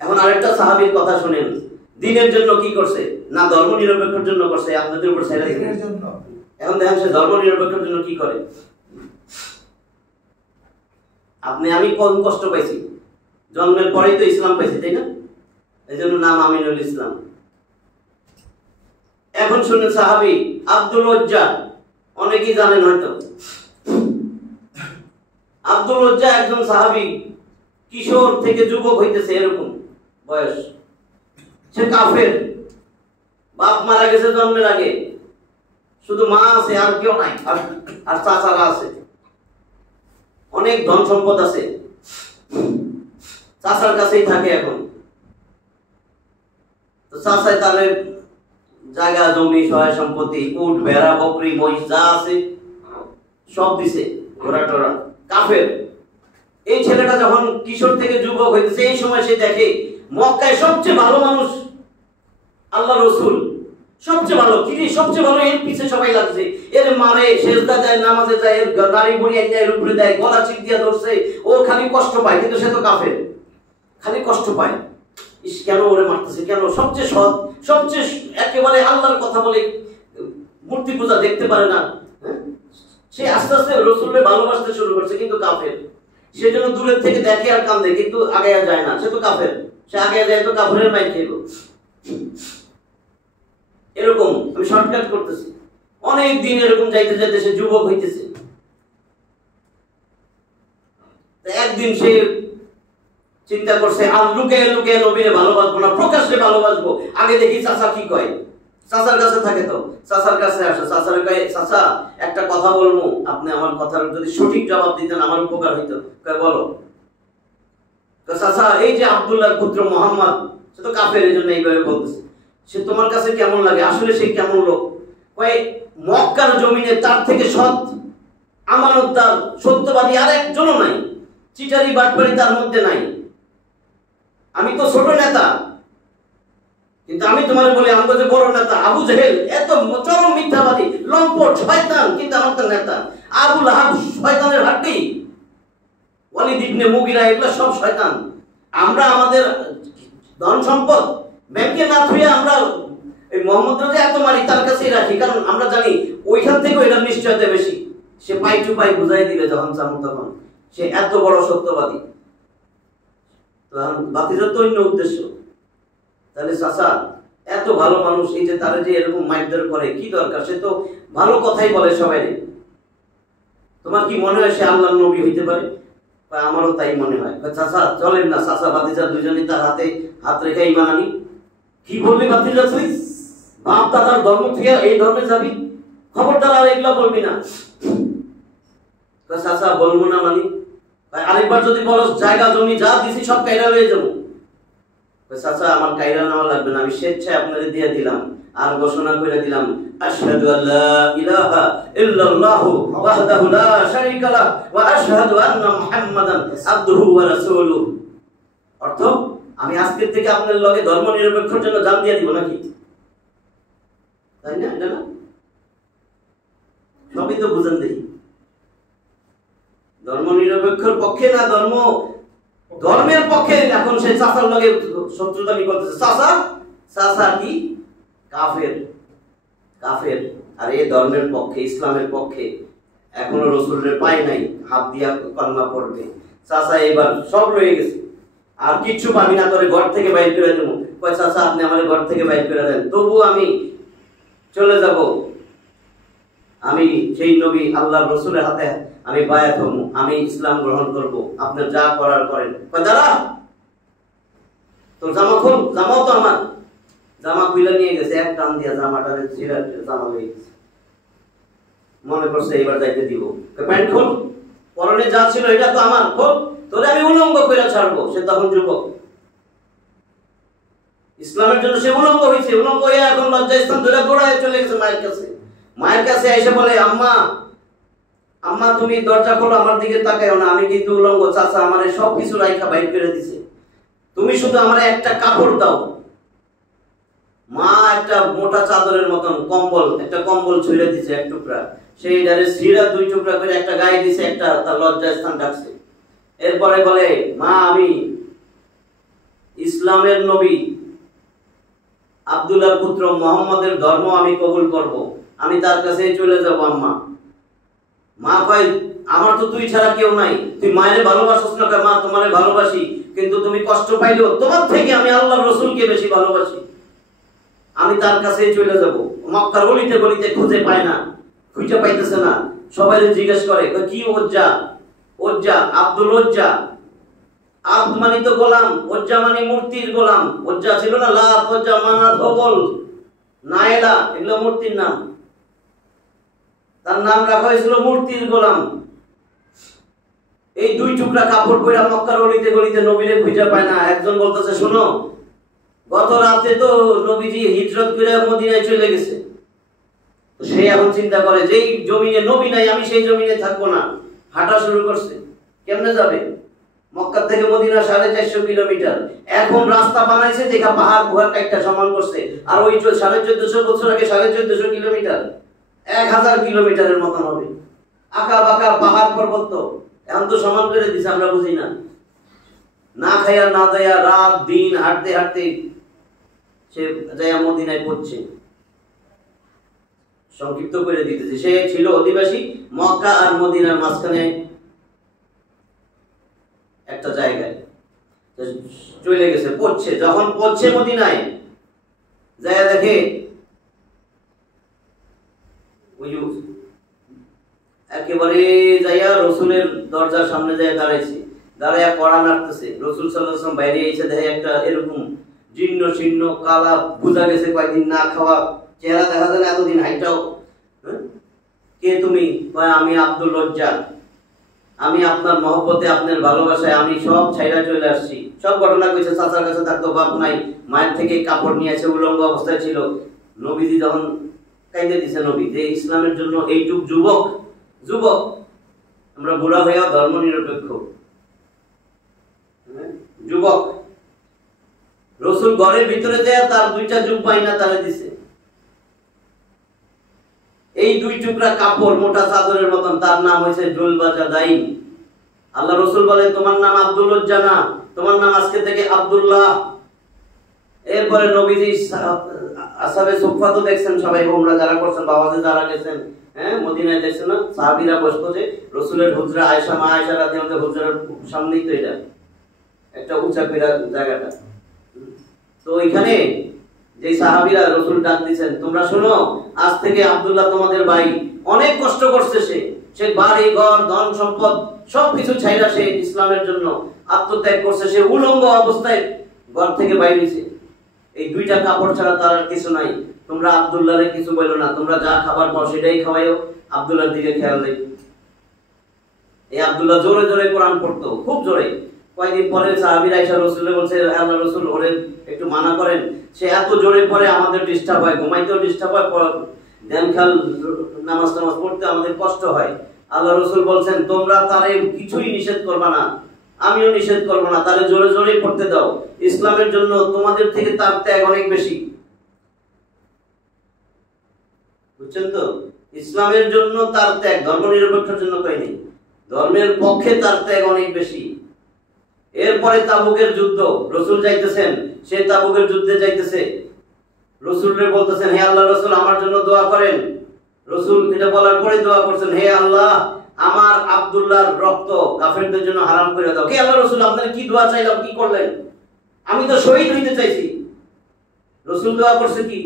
এখন আরেকটা সাহাবীর কথা শুনেন, দিনের জন্য কি করছে না ধর্ম নিরপেক্ষের জন্য করছে, আপনাদের উপর ছেড়ে দিনের জন্য। এখন দেখেন সে ধর্ম নিরপেক্ষের জন্য কি করে। আপনি আমি কোন কষ্ট পাইছি, জন্মের পরেই তো ইসলাম পাইছি, তাই না? এই জন্য নাম আমিনুল ইসলাম। এখন শুনেন সাহাবী আব্দুল উজ্জা, অনেকেই জানেন হয়তো। আব্দুল উজ্জা একজন সাহাবী, কিশোর থেকে যুবক হইতেছে এরকম বয়স, সে কাফের, বাপ মারা গেছে জন্মের আগে, শুধু মা আছে আর কেউ নাই, আর চাচারা আছে, অনেক ধন সম্পদ আছে, চাচার কাছেই থাকে। এখন তো চাচাই তাদের জায়গা জমি সহায় সম্পত্তি, উট ভেড়া বকরি মহিষ যা আছে সব দিছে, ঘোড়া টোড়া কাফের। এই ছেলেটা যখন কিশোর থেকে যুবক হইতেছে, এই সময় সে দেখে মক্কায় সবচেয়ে ভালো মানুষ আল্লাহ রসুল, সবচেয়ে ভালো, কি সবচেয়ে ভালো, এর পিছে সবাই লাগছে, এর মারে, সেজদা দেয়, নামাজে যায়, এর দাড়ি বড়ি এর উপরে দেয়, গলা চিপ দিয়া ধরছে, ও খালি কষ্ট পায়, কিন্তু সে তো কাফের, খালি কষ্ট পায়। ইস, কেন ওরে মারতেছে, কেন? সবচেয়ে সৎ, সবচেয়ে একেবারে আল্লাহর কথা বলে, মূর্তি পূজা দেখতে পারে না। সে আস্তে আস্তে রসুলের ভালোবাসতে শুরু করছে, কিন্তু কাফের। সেজন্য দূরের থেকে দেখে আর কান্দে, কিন্তু আগে যায় না, সে তো কাফের। সে আগে যায় তো কাফেরের মাইর খেল। এরকম আমি শর্টকাট করতেছি, অনেক দিন এরকম যাইতে যাইতে সে যুবক হইতেছে। একদিন সে চিন্তা করছে, আর লুকিয়ে লুকিয়ে নবীরে ভালোবাসবো না, প্রকাশ্যে ভালোবাসবো। আগে দেখি চাচা কি কয়। চাচার কাছে থাকে তো, চাচার কাছে আসে, চাচার কয়, চাচা একটা কথা বলবো, আপনি আমার কথার যদি সঠিক জবাব দিতেন আমার উপকার হইতো। কয় বলো। চাচা, এই যে আব্দুল্লাহর পুত্র মোহাম্মদ, সে তো কাফের, এই জন্য এইভাবে বলতেছে, সে তোমার কাছে কেমন লাগে? আসলে সে কেমন লোক? কয়, মক্কার জমিনে তার থেকে সৎ, আমানতদার, সত্যবাদী আর একজনও নাই, চিটারি বাটপারি তার মধ্যে নাই। আমি তো ছোট নেতা, কিন্তু আমি তোমার বলি, আমরা যে বড় নেতা। আবু জেহেল এত চরম মিথ্যাবাদী, লম্পট, শয়তান, কিন্তু আমার তো নেতা। আবু লাহাব শয়তানের হাড্ডি, ওয়ালিদ ইবনে মুগিরা, এগুলো সব শয়তান। আমরা আমাদের ধন সম্পদ ব্যাংকে না থুয়ে আমরা এই মোহাম্মদ রাজে এত মারি, তার কাছেই রাখি, কারণ আমরা জানি ওইখান থেকে ওইটার নিশ্চয়তা বেশি। সে পাই টু পাই বুঝাই দিবে যখন চামো তখন। সে এত বড় সত্যবাদী। বাতিজার তো অন্য উদ্দেশ্য। তাহলে চাচা এত ভালো মানুষ, এই যে তারা যে এরকম মাইরধর করে, কি দরকার? সে তো ভালো কথাই বলে সবাই। তোমার কি মনে হয় সে আল্লাহর নবী হইতে পারে? আমারও তাই মনে হয়। চাচা চলেন না, চাচা ভাতিজা দুজনই তার হাতে হাত রেখে ঈমান আনি। কি বলবি ভাতিজা তুই? বাপ দাদার ধর্ম থেকে এই ধর্মে যাবি? খবরদার আর এগুলা বলবি না। চাচা বলবো না মানে? আরেকবার যদি বলো জায়গা জমি যা দিছি সব কাইরা হয়ে যাবো। চাচা আমার কাইরা নেওয়া লাগবে না, আমি স্বেচ্ছায় আপনাদের দিয়ে দিলাম, আর ঘোষণা করে দিলাম, আশহাদু আল্লা ইলাহা ইল্লাল্লাহু ওয়াহদাহু লা শারীকা লাহু ওয়া আশহাদু আন্না মুহাম্মাদান আবদুহু ওয়া রাসূলুহু। অর্থ, আমি আজকের থেকে আপনাদের লগে ধর্ম নিরপেক্ষর জন্য জান দিয়ে দিব নাকি? তাই না? এটা না সবই তো বুঝেন দেখি। ধর্ম নিরপেক্ষর পক্ষে না ধর্মের পক্ষে। এখন সে চাচার লগে শত্রুতামি করতেছে। চাচা চাচা কি? কাফের, কাফের। আর এই ধর্মের পক্ষে, ইসলামের পক্ষে। এখনো রসুলের পায় নাই, হাত দিয়া কলমা পড়বে। চাচা এবার সব রয়ে গেছে, আর কিচ্ছু পাবি না, তোরে ঘর থেকে বাইর করে দেবো। কয় চাচা আপনি আমার ঘর থেকে বাইর করে দেন, তবু আমি চলে যাব, আমি সেই নবী আল্লাহর রসুলের হাতে আমি বায়াত হব, আমি ইসলাম গ্রহণ করব, আপনার যা করার করেন। কয় দাঁড়া, তোর জামা খোল। জামাও তো আমার। জামা খুলে নিয়ে গেছে, এক টান দিয়া জামাটা ছিঁড়া জামা হয়ে গেছে। মনে করছে এবার যাইতে দিব। প্যান্ট খোল, পরনে যা ছিল এটা তো আমার, খোল, তোরে আমি উলঙ্গ করে ছাড়বো। সে তখন যুবক, ইসলামের জন্য সে উলঙ্গ হয়েছে। উলঙ্গ হয়ে এখন লজ্জাস্থান ধরে দৌড়ায় চলে গেছে মায়ের কাছে। মায়ের কাছে এসে বলে, আম্মা আম্মা তুমি দরজা খোলো, আমার দিকে তাকায়ও না, আমি কিন্তু উলঙ্গ। চাচা আমারে সবকিছু রাইখা বাইর করে দিছে, তুমি শুধু আমারে একটা কাপড় দাও। মা একটা মোটা চাদরের মতন কম্বল, একটা কম্বল ছুঁড়ে দিছে এক টুকরা, সেই ডারে ছিঁড়া দুই টুকরা করে একটা গায়ে দিছে, একটা তার লজ্জাস্থান ডাকছে। এরপরে বলে, মা আমি ইসলামের নবী আব্দুল্লাহর পুত্র মুহাম্মদের ধর্ম আমি কবুল করব, আমি তার কাছে চলে যাব। আম্মা, মা কয়, আমার তো তুই ছাড়া কেউ নাই, তুই মায়ের ভালোবাসিস না? মা তোমারে ভালোবাসি, কিন্তু তুমি কষ্ট পাইলেও তোমার থেকে আমি আল্লাহর রাসূলকে বেশি ভালোবাসি, আমি তার কাছে চলে যাব। মক্কার গলিতে গলিতে খুঁজে পায় না, খুঁজে পাইতেছে না। সবাই জিজ্ঞেস করে, কি ওজ্জা? ওজ্জা, আব্দুল ওজ্জা। আব্দ মানে তো গোলাম, ওজ্জা মানে মূর্তির গোলাম। ওজ্জা ছিল না লাত, ওজ্জা, মানাত, হবল, নায়লা, এগুলো মূর্তির নাম। তার নাম রাখা হয়েছিল মূর্তির গোলাম। এই দুই টুকরা কাপড় পরে মক্কার গলিতে গলিতে নবীরে খুঁজে পায় না। একজন বলতেছে, শোনো, গত রাতে তো নবীজি হিজরত করে মদিনায় চলে গেছে। সে এখন চিন্তা করে, যেই জমিনে নবী নাই আমি সেই জমিনে থাকবো না, হাঁটা শুরু করছে। কেমনে যাবে? মক্কা থেকে মদিনা 450 কিলোমিটার। এখন রাস্তা বানাইছে যেটা পাহাড় গুহার একটা সমান করছে। আর ওই 1450 বছর আগে 1450 কিলোমিটার 1000 কিলোমিটারের মতন হবে। আঁকা বাঁকা পাহাড় পর্বত তো এখন তো সমান করে দিছে, আমরা বুঝি না। না খাইয়া না দেয়া রাত দিন হাঁটতে হাঁটতে সে যায় মদিনায় পড়ছে। সংক্ষিপ্ত করে দিতেছে, সে ছিল অধিবাসী মক্কা আর মদিনার মাঝখানে একটা জায়গায় চলে গেছে, পড়ছে। যখন পড়ছে মদিনায় যায় দেখে একেবারে যাইয়া রসুলের দরজার সামনে যায় দাঁড়াইছে, দাঁড়াইয়া কড়া নাড়তেছে। রসুল সাল্লাল্লাহু আলাইহি ওয়াসাল্লাম বাইরে এসে দেখে একটা এরকম জীর্ণ শীর্ণ কালা, বোঝা গেছে কয়েকদিন না খাওয়া চেহারা, দেখা যায় না এতদিন হাইটাও। কে তুমি? আমি আব্দুল লজ্জা, আমি আপনার মহব্বতে আপনার ভালোবাসায় আমি সব ছাইরা চলে আসছি। সব ঘটনা কইছে। চাচার কাছে থাকতো, বাপ নাই, মায়ের থেকে কাপড় নিয়েছে, উলঙ্গ অবস্থায় ছিল। নবীজি যখন কাইদে দিছে, নবী যে ইসলামের জন্য এইটুক যুবক যুবক আমরা বুড়া হইয়া ধর্ম নিরপেক্ষ যুবক, রসুল ঘরের ভিতরে যায় তার দুইটা জুব্বা আইনা তারে দিছে। এই দুই টুকরা কাপড় মোটা চাদরের মতন, তার নাম হয়েছে জুলবাজাদাইন। আল্লাহ রসুল বলে তোমার নাম আব্দুল লজ্জা না, তোমার নাম আজকে থেকে আব্দুল্লাহ। এরপরে নবীজি আসহাবে সুফফা তো দেখছেন সবাই, ওমরা যারা করছেন, বাবাজি যারা গেছেন, হ্যাঁ মদিনায় দেখছেন না, সাহাবীরা বসতো যে রসুলের হুজরা, আয়েশা মা আয়েশা রাদিয়াল্লাহু আনহা হুজরার সামনেই তো এটা একটা উঁচা পিড়া জায়গাটা। তো এখানে যে সাহাবীরা রসুল ডাক দিয়েছেন, তোমরা শোনো, আজ থেকে আব্দুল্লাহ তোমাদের ভাই। অনেক কষ্ট করছে সে বাড়ি ঘর ধন সম্পদ সবকিছু ছাইরা সে ইসলামের জন্য আত্মত্যাগ করছে। সে উলঙ্গ অবস্থায় ঘর থেকে বাইরেছে। এই দুইটা কাপড় ছাড়া তার আর কিছু নাই। তোমরা আব্দুল্লাহরে কিছু বলো না, তোমরা যা খাবার পাও সেটাই খাওয়াইও, আব্দুল্লাহর দিকে খেয়াল নেই। এই আব্দুল্লাহ জোরে জোরে কোরআন পড়তো, খুব জোরে। কয়েকদিন পরে সাহাবীরা আয়েশা রাসূলুল্লাহ বলছে, আল্লাহ রাসূল ওরে একটু মানা করেন, সে এত জোরে পড়ে আমাদের ডিস্টার্ব হয়, ঘুমাইতেও ডিস্টার্ব হয়, ধ্যান খেয়াল নামাজ পড়তে আমাদের কষ্ট হয়। আল্লাহ রাসূল বলছেন, তোমরা তারে কিছুই নিষেধ করবা না, আমিও নিষেধ করব না, তারে জোরে জোরে পড়তে দাও। ইসলামের জন্য তোমাদের থেকে তার ত্যাগ অনেক বেশি। বুঝছেন তো? ইসলামের জন্য তার ত্যাগ, ধর্ম নিরপেক্ষের জন্য কয়নি, ধর্মের পক্ষে তার ত্যাগ অনেক বেশি। এরপরে তাবুকের যুদ্ধ, রসুল যাইতেছেন, সে তাবুকের যুদ্ধে যাইতেছে। রসুলরে বলতেছেন, হে আল্লাহ রসুল আমার জন্য দোয়া করেন। রসুল এটা বলার পরে দোয়া করছেন, হে আল্লাহ আমার আব্দুল্লাহর রক্ত কাফেরদের জন্য হারাম করে দাও। কে আল্লাহ রসুল আপনারা কি দোয়া চাইলাম, কি করলেন? আমি তো শহীদ হইতে চাইছি। রসুল দোয়া করছে কি,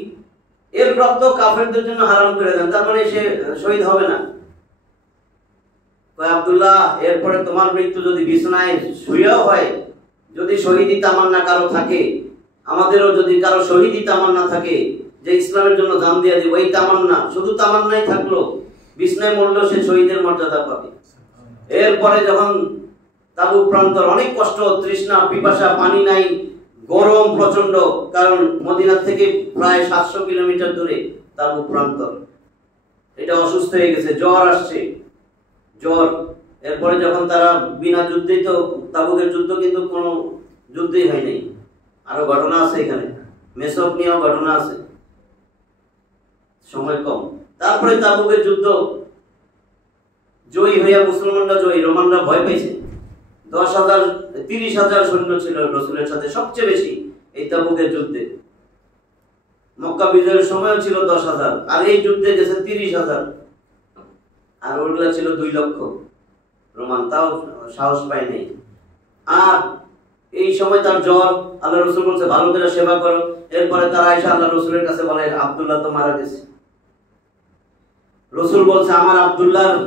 এর রক্ত কাফেরদের জন্য হারাম করে দেন, তার মানে সে শহীদ হবে না। আব্দুল্লাহ এরপরে তোমার মৃত্যু যদি বিছানায় শুয়েও হয়, যদি শহীদি তামান্না কারো থাকে, আমাদেরও যদি কারো শহীদি তামান্না থাকে যে ইসলামের জন্য জান দিয়ে দিব, এই তামান্না শুধু তামান্নাই থাকলো, বিছানায় মরলেও সে শহীদের মর্যাদা পাবে। এরপরে যখন তাবুক প্রান্তর, অনেক কষ্ট, তৃষ্ণা পিপাসা, পানি নাই, গরম প্রচন্ড, কারণ মদিনা থেকে প্রায় 700 কিলোমিটার দূরে তাবুক প্রান্তর। এটা অসুস্থ হয়ে গেছে, জ্বর আসছে, জ্বর। এরপরে যখন তারা বিনা যুদ্ধেই, তো তাবুকের যুদ্ধ কিন্তু কোনো যুদ্ধই হয় নাই, আরো ঘটনা আছে এখানে, মেসক নিয়েও ঘটনা আছে, সময় কম। তারপরে তাবুকের যুদ্ধ জয়ী হইয়া মুসলমানরা জয়ী, রোমানরা ভয় পাইছে। 30,000 সৈন্য ছিল রসুলের সাথে, সবচেয়ে বেশি এই তাবুকের যুদ্ধে। মক্কা বিজয়ের সময়ও ছিল 10,000, আর এই যুদ্ধে গেছে 30,000, আর ওগুলা ছিল 2 লক্ষ রোমান, তাও সাহস পায় নাই। আর এই সময় তার জ্বর, আল্লাহ রসুল বলছে ভালো করে সেবা করো। এরপরে তারা আয়েশা আল্লাহ রসুলের কাছে বলে, আব্দুল্লাহ তো মারা গেছে। রসুল বলছে আমার আব্দুল্লাহর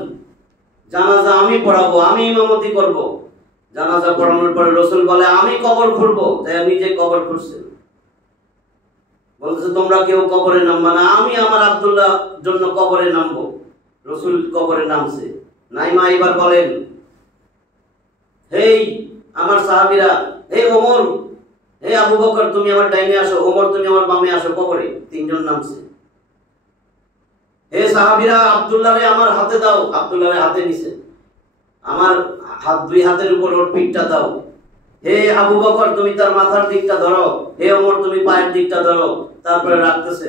জানাজা আমি পড়াবো, আমি ইমামতি করব। জানাজা পড়ানোর পরে রসুল বলে আমি কবর খুঁড়বো, তাই আমি যে কবর খুঁড়ছে। বলতেছে তোমরা কেউ কবরে নামবা না, আমি আমার আব্দুল্লাহ জন্য কবরে নামবো। রসুল কবরে নামছে। নাইমা এবার বলেন, হেই আমার সাহাবীরা, হে ওমর, হে আবু বকর তুমি আমার ডাইনে আসো, ওমর তুমি আমার বামে আসো। কবরে 3 জন নামছে। হে সাহাবীরা আব্দুল্লাহরে আমার হাতে দাও, আব্দুল্লাহরে হাতে নিছে। আমার দুই হাতের উপর ওর পিঠটা দাও। হে আবু বকর তুমি তার মাথার দিকটা ধরো, হে ওমর তুমি পায়ের দিকটা ধরো। তারপরে রাখতেছে।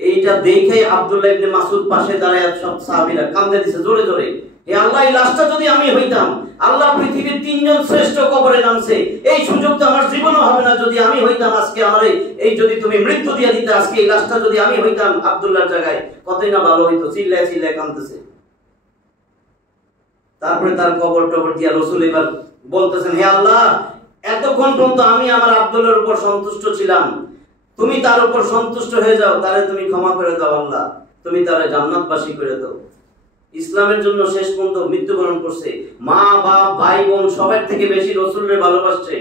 এইটা দেখে আব্দুল্লাহ ইবনে মাসউদ পাশে দাঁড়ায় সব সাহাবীরা কাঁদতে দিছে জোরে জোরে, হে আল্লাহ এই লাশটা যদি আমি হইতাম, আল্লাহ পৃথিবীর তিনজন শ্রেষ্ঠ কবরে নামছে, এই সুযোগ তো আমার জীবনও হবে না যদি আমি হইতাম আজকে, আমার এই যদি তুমি মৃত্যু দিয়ে দিতে আজকে এই লাশটা যদি আমি হইতাম আব্দুল্লাহর জায়গায়, কতই না ভালো হইতো। চিল্লায় চিল্লায় কাঁদতেছে। তারপরে তার কবর টবর দিয়া রাসূল এবার বলতেছেন, হে আল্লাহ এতক্ষণ পর্যন্ত আমি আমার আব্দুল্লাহর উপর সন্তুষ্ট ছিলাম, তুমি তার উপর সন্তুষ্ট হয়ে যাও, তারে তুমি ক্ষমা করে দাও আল্লাহ, তুমি তারে জান্নাতবাসী করে দাও। ইসলামের জন্য শেষ পর্যন্ত মৃত্যুবরণ করছে। মা বাপ ভাই বোন সবার থেকে বেশি রাসূলকে ভালোবাসছে।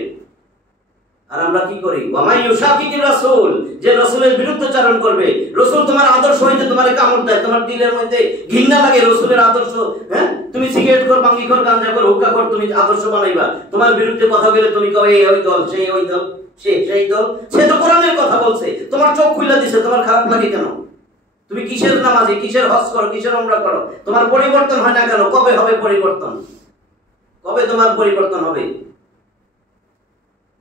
আর আমরা কি করি? ওয়ামাই ইউশাকিকির রাসূল, যে রাসূলের বিরুদ্ধাচরণ করবে, রাসূল তোমার আদর্শ হইতে তোমারে কামড় দেয়, তোমার দিলের মধ্যে ঘৃণা লাগে রাসূলের আদর্শ, হ্যাঁ তুমি সিগারেট কর, বাঙ্গি কর, গাঁজা কর, হুক্কা কর, তুমি আদর্শ বানাইবা, তোমার বিরুদ্ধে কথা বলে তুমি কবে এই ওই দল, সেই ওই দল, সেই দল, সে তো কোরআনের কথা বলছে, তোমার চোখ খুলে দিছে, তোমার খারাপ লাগে কেন? তুমি কিসের নামাজি, কিসের হজ করো, কিসের উমরা করো, তোমার পরিবর্তন হয় না কেন? কবে হবে পরিবর্তন? কবে তোমার পরিবর্তন হবে?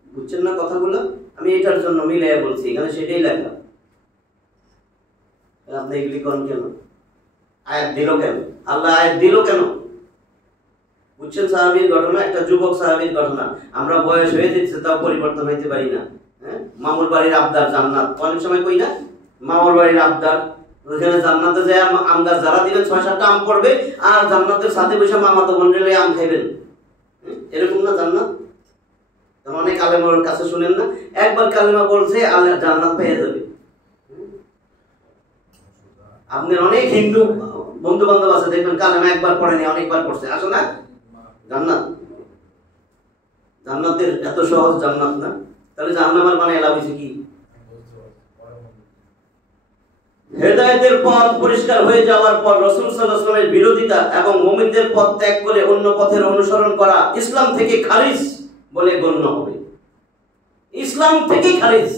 বুঝছেন না কথাগুলো? আমি এটার জন্য মিলাইয়া বলছি, এখানে সেটাই লেখা। আপনি এগুলি করেন কেন? আয়াত দিল কেন? আল্লাহ আয়াত দিল কেন? বুঝছেন সাহাবীর ঘটনা, একটা যুবক সাহাবীর ঘটনা। আমরা বয়স হয়ে যাচ্ছে তাও পরিবর্তন হইতে পারি না। হ্যাঁ, মামুর বাড়ির আবদার জান্নাত, অনেক সময় কই না মামুর বাড়ির আবদার, ওখানে জান্নাতে যায় আম গাছ যারা দিবেন ৬-৭টা আম পড়বে, আর জান্নাতের সাথে বসে মামাতো বোন রে আম খাইবেন। এরকম না জান্নাত? অনেক আলেমের কাছে শুনেন না, একবার কালেমা বলছে আল্লাহ জান্নাত পেয়ে যাবে। আপনার অনেক হিন্দু বন্ধু বান্ধব আছে, দেখবেন কালেমা একবার পড়েনি, অনেকবার পড়ছে, আসো না জান্নাত। জান্নাতের এত সহজ জান্নাত না, তাহলে জাহান্নামের মানে লাভ হইছে কি? হেদায়েতের পথ পরিষ্কার হয়ে যাওয়ার পর রাসূল সাল্লাল্লাহু আলাইহি ওয়াসাল্লামের বিরোধিতা এবং মুমিনদের পথ ত্যাগ করে অন্য পথের অনুসরণ করা ইসলাম থেকে খারিজ বলে গণ্য হবে। ইসলাম থেকে খারিজ।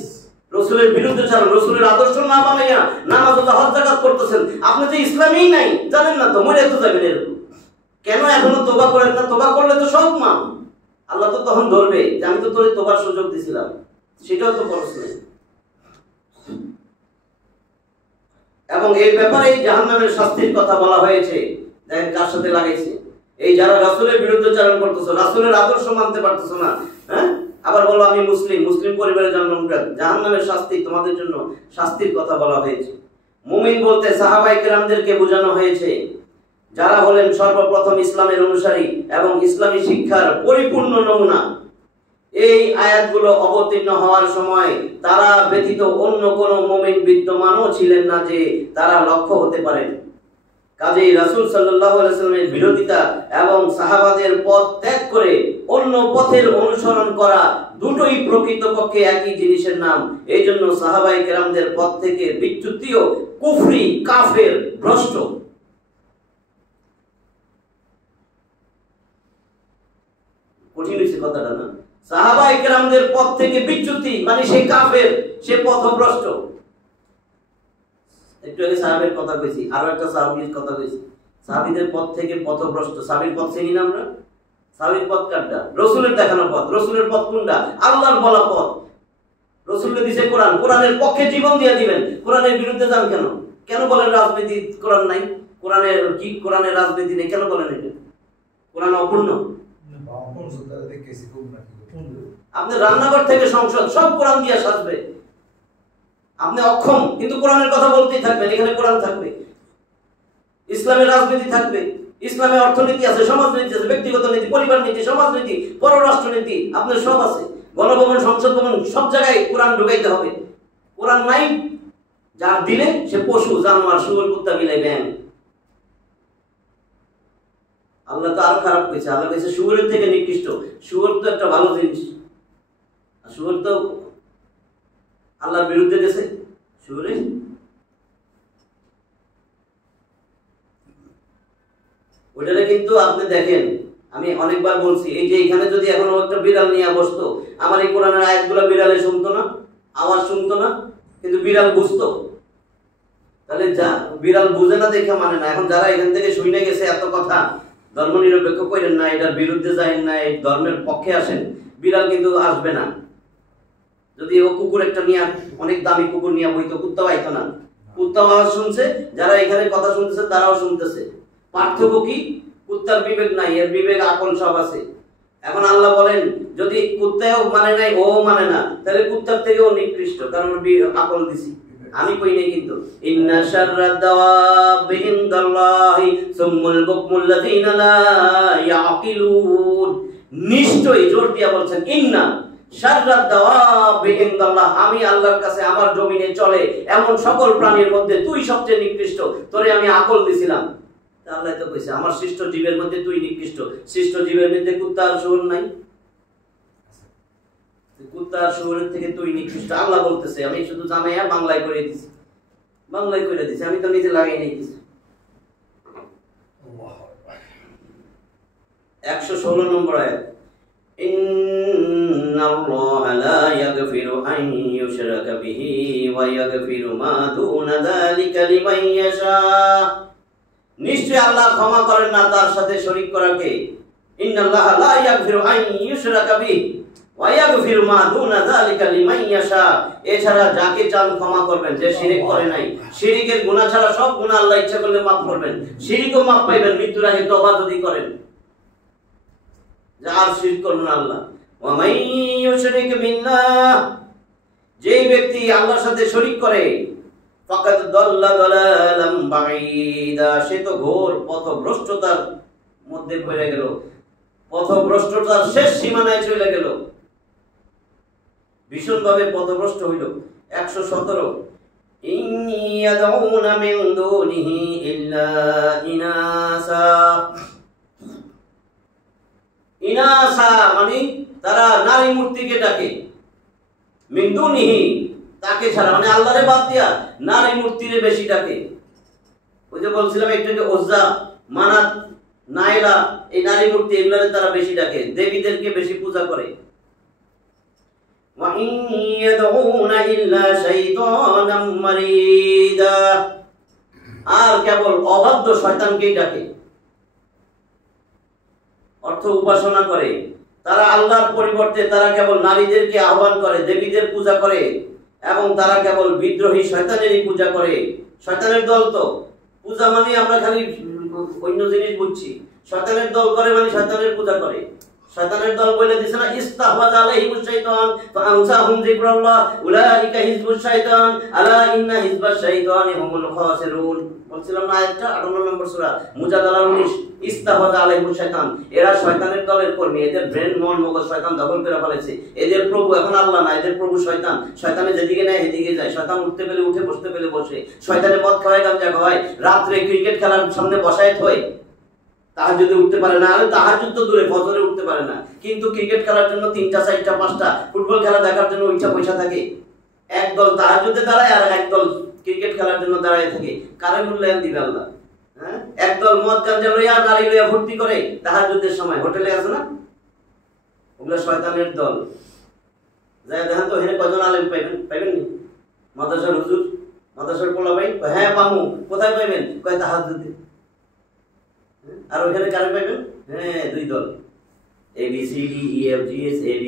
রাসূলের বিরুদ্ধাচরণ, রাসূলের আদর্শ না মানাইয়া নামাজ ও হজ যাকাত করতেছেন, আপনি যে ইসলামই নাই জানেন না তো, মরে তো যাবেন। এরকম কেন এখনো তওবা করেন না? তওবা করলে তো সব মাফ, আল্লাহ তো তখন ধরবে যে আমি তো তোরে তওবার সুযোগ দিছিলাম, সেটাও তো করছ না। এবং এই ব্যাপারে জাহান্নামের শাস্তির কথা বলা হয়েছে। দেখেন কার সাথে লাগাইছে, এই যারা রাসূলের বিরুদ্ধাচরণ করতেছো, রাসূলের আদর্শ মানতে পারতেছো না, হ্যাঁ, আবার বলো আমি মুসলিম পরিবারে জন্মগ্রহণ, জাহান্নামের শাস্তি, তোমাদের জন্য শাস্তির কথা বলা হয়েছে। মুমিন বলতে সাহাবায়ে কেরামদেরকে বোঝানো হয়েছে, যারা হলেন সর্বপ্রথম ইসলামের অনুসারী এবং ইসলামী শিক্ষার পরিপূর্ণ নমুনা। এই আয়াতগুলো অবতীর্ণ হওয়ার সময় তারা ব্যতীত অন্য কোন মুমিন বিদ্যমানও ছিলেন না যে তারা লক্ষ্য হতে পারেন। কাজেই রাসূল সাল্লাল্লাহু আলাইহি ওয়াসাল্লামের বিরোধিতা এবং সাহাবাদের পথ ত্যাগ করে অন্য পথের অনুসরণ করা দুটোই প্রকৃতপক্ষে একই জিনিসের নাম। এই জন্য সাহাবায়ে কেরামদের পথ থেকে বিচ্যুতিও কুফরি, কাফের, ভ্রষ্ট। কঠিন হয়েছে কথাটা না? সাহাবায়ে কেরামদের পথ থেকে বিচ্যুতি মানে সে কাফের, সে পথভ্রষ্ট। একটু আগে সাহাবের কথা কইছি, আরো একটা সাহাবীর কথা কইছি। সাহাবীদের পথ থেকে পথভ্রষ্ট। সাহাবীর পথ চিনি না আমরা? সাহাবীর পথ কাটটা? রাসূলের দেখানো পথ। রাসূলের পথ কোনটা? আল্লাহর বলা পথ। রাসূলকে দিয়েছে কোরআন, কোরআনের পক্ষে জীবন দিয়ে দিবেন, কোরআনের বিরুদ্ধে যান কেন? কেন বলেন রাজনীতি কোরআন নাই? কোরআনের কি? কোরআনের রাজনীতি নেই কেন বলেন? এটা কোরআন অপূর্ণ। আপনি রান্নাঘর থেকে সংসদ সব কোরআন দিয়ে সাজবে, আপনি অক্ষম, কিন্তু কোরআনের কথা বলতেই থাকবেন। এখানে কোরআন থাকবে, ইসলামের রাজনীতি থাকবে, ইসলামের অর্থনীতি আছে, সমাজনীতি আছে, ব্যক্তিগত নীতি, পরিবার নীতি, সমাজনীতি, পররাষ্ট্রনীতি, আপনার সব আছে। গণভবন, সংসদ ভবন, সব জায়গায় কোরআন ঢুকাইতে হবে। কোরআন নাই, যার দিলে সে পশু, জানোয়ার, শুয়োর, কুত্তা, বিলাই, ব্যাঙ। আল্লাহ তো আরো খারাপ করেছে, আল্লাহ কইছে শুয়োরের থেকে নিকৃষ্ট। শুয়োর তো একটা ভালো জিনিস, শুয়োর তো আল্লাহর বিরুদ্ধে গেছে। শুয়োরে ওইটারে কিন্তু আপনি দেখেন, আমি অনেকবার বলছি, এই যে এখানে যদি এখন একটা বিড়াল নিয়ে বসতো, আমার এই কোরআনের আয়াতগুলো বিড়ালে শুনতো না, আওয়াজ শুনতো না, কিন্তু বিড়াল বুঝতো। তাহলে যা বিড়াল বুঝে না দেখে মানে না। এখন যারা এখান থেকে শুনে গেছে এত কথা, ধর্ম নিরপেক্ষ করেন না, এটার বিরুদ্ধে যাইন না, এই ধর্মের পক্ষে আসেন, বিড়াল কিন্তু আসবে না। যদি ও কুকুর একটা নিয়ে, অনেক দামি কুকুর নিয়ে বইতো, কুত্তাও আইতো না। কুত্তাও আওয়াজ শুনছে, যারা এখানে কথা শুনতেছে তারাও শুনতেছে। পার্থক্য কি? কুত্তার বিবেক নাই, এর বিবেক আকল সব আছে। এখন আল্লাহ বলেন যদি কুত্তাও মানে নাই, ও মানে না, তাহলে কুত্তার থেকেও নিকৃষ্ট, কারণ আকল দিছি। আমি কই নাই কিন্তু। ইন্না শাররাদ দাওয়াবি ইনদাল্লাহি সুম্মুল বুকমুল্লাযিনা লা ইয়াকিলুন। নিশ্চয়ই, জোর দিয়া বলছেন, ইন্না শাররাদ দাওয়াবি ইনদাল্লাহ, আমি আল্লাহর কাছে আমার জমিনে চলে এমন সকল প্রাণীর মধ্যে তুই সবচেয়ে নিকৃষ্ট, তোরে আমি আকল দিছিলাম। আল্লাহ তো কইছে আমার সৃষ্ট জীবের মধ্যে তুই নিকৃষ্ট। সৃষ্ট জীবের মধ্যে কুত্তা আর শুয়োর নাই? কুত্তা আর শুয়োরের থেকে তুই নিকৃষ্ট আল্লাহ বলতেছে। আমি শুধু জানাইয়া বাংলায় করে দিছি, বাংলায় করে দিছি, আমি তো নিজে লাগাই নিয়ে দিছি। 116 নম্বর আয়াত, ইন্নাল্লাহা লা ইয়াগফিরু আন ইউশরাকা বিহি ওয়া ইয়াগফিরু মা দুনা যালিকা লিমান ইয়াশা। নিশ্চয় আল্লাহ ক্ষমা করেন না তার সাথে শরীক করাকে। ইন্নাল্লাহা লা ইয়াগফিরু আন ইউশরাকা বিহি ওয়া ইয়াগফিরু মা দুনা যালিকা লিমান ইয়াশা। এছাড়া যাকে চান ক্ষমা করবেন, যে শিরক করে নাই। শিরকের গুনাহ ছাড়া সব গুনাহ আল্লাহ ইচ্ছা করলে মাফ করবেন। শিরকও মাফ পাইবেন মৃত্যুর আগে তওবা যদি করেন। আর শিরক করবেন আল্লাহ। ওয়া মান ইউশরিক বিল্লাহ, যে ব্যক্তি আল্লাহর সাথে শরীক করে, ফাকাদ দাল্লা দালালাম বাঈদা, সে তো ঘোর পথভ্রষ্টতার মধ্যে পড়ে গেল, পথভ্রষ্টতার শেষ সীমানায় চলে গেল, ভীষণভাবে পথভ্রষ্ট হইল। 117, ইন ইয়াদউনা মিন দুনিহি ইল্লা ইনাসা। ইনাসা মানে তারা নারী মূর্তিকে ডাকে, মিন দুনিহি তাকে ছাড়া, মানে আল্লাহরে বাদ দিয়া নারী মূর্তিরে বেশি ডাকে। ওই যে বলছিলাম একটু ওজ্জা, মানাত, নাইলা, এই নারী মূর্তি এগুলোরে তারা বেশি ডাকে, দেবীদেরকে বেশি পূজা করে। ওয়া ইন ইয়াদউনা ইল্লা শাইতানাম মারিদা, আর কেবল অবাধ্য শয়তানকেই ডাকে। অর্থ উপাসনা করে তারা আল্লাহর পরিবর্তে, তারা কেবল নারীদেরকে আহ্বান করে, দেবীদের পূজা করে, এবং তারা কেবল বিদ্রোহী শয়তানেরই পূজা করে। শয়তানের দল তো পূজা মানে আমরা খালি অন্য জিনিস বুঝছি। শয়তানের দল করে মানে শয়তানের পূজা করে। শয়তানের দল বলে দিছে না, ইস্তাহওয়াযা আলাইহিমুশ শাইতান ফাআনসাহুম যিকরাল্লাহ উলাইকা হিজবুশ শাইতান আলা ইন্না হিজবাশ শাইতানি হুমুল খাসিরুন। বলছিলাম না আয়াতটা 58 নম্বর সূরা মুজাদালা 19, ইস্তাহওয়াযা আলাইহিমুশ শাইতান, এরা শয়তানের দলের কর্মী, এদের ব্রেন মন মগজ শয়তান দখল করে ফেলেছে। এদের প্রভু এখন আল্লাহ না, এদের প্রভু শয়তান। শয়তানে যেদিকে নেয় সেদিকে যায়। শয়তান উঠতে পেলে উঠে, বসতে পেলে বসে। শয়তানে মদ খাওয়ায়, গাঁজা খাওয়ায়, রাত্রে ক্রিকেট খেলার সামনে বসায় থয়, তাহাজ্জুদে উঠতে পারে না। আরে তাহাজ্জুদ তো দূরে, ফজরে উঠতে পারে না, কিন্তু ক্রিকেট খেলার জন্য 3টা 4টা 5টা, ফুটবল খেলা দেখার জন্য ওইটা পয়সা থাকে। একদল তাহাজ্জুদে দাঁড়ায় আর একদল ক্রিকেট খেলার জন্য দাঁড়ায় থাকে। কারে মূল্যায়ন দিবে আল্লাহ? হ্যাঁ, একদল মদ গাঁজা লইয়া, নারী লইয়া ভর্তি করে তাহাজ্জুদের সময়, হোটেলে আছে না, ওগুলা শয়তানের দল। যাই দেখেন তো এখানে কয়জন আলেম পাইবেন? পাইবেন নি? মাদ্রাসার হুজুর, মাদ্রাসার পোলা ভাই, হ্যাঁ পামু। কোথায় পাইবেন? কয় তাহাজ্জুদে। আর ওইখানে কারে পাইবেন? হ্যাঁ, 2 দল, ABCD EFGS AB,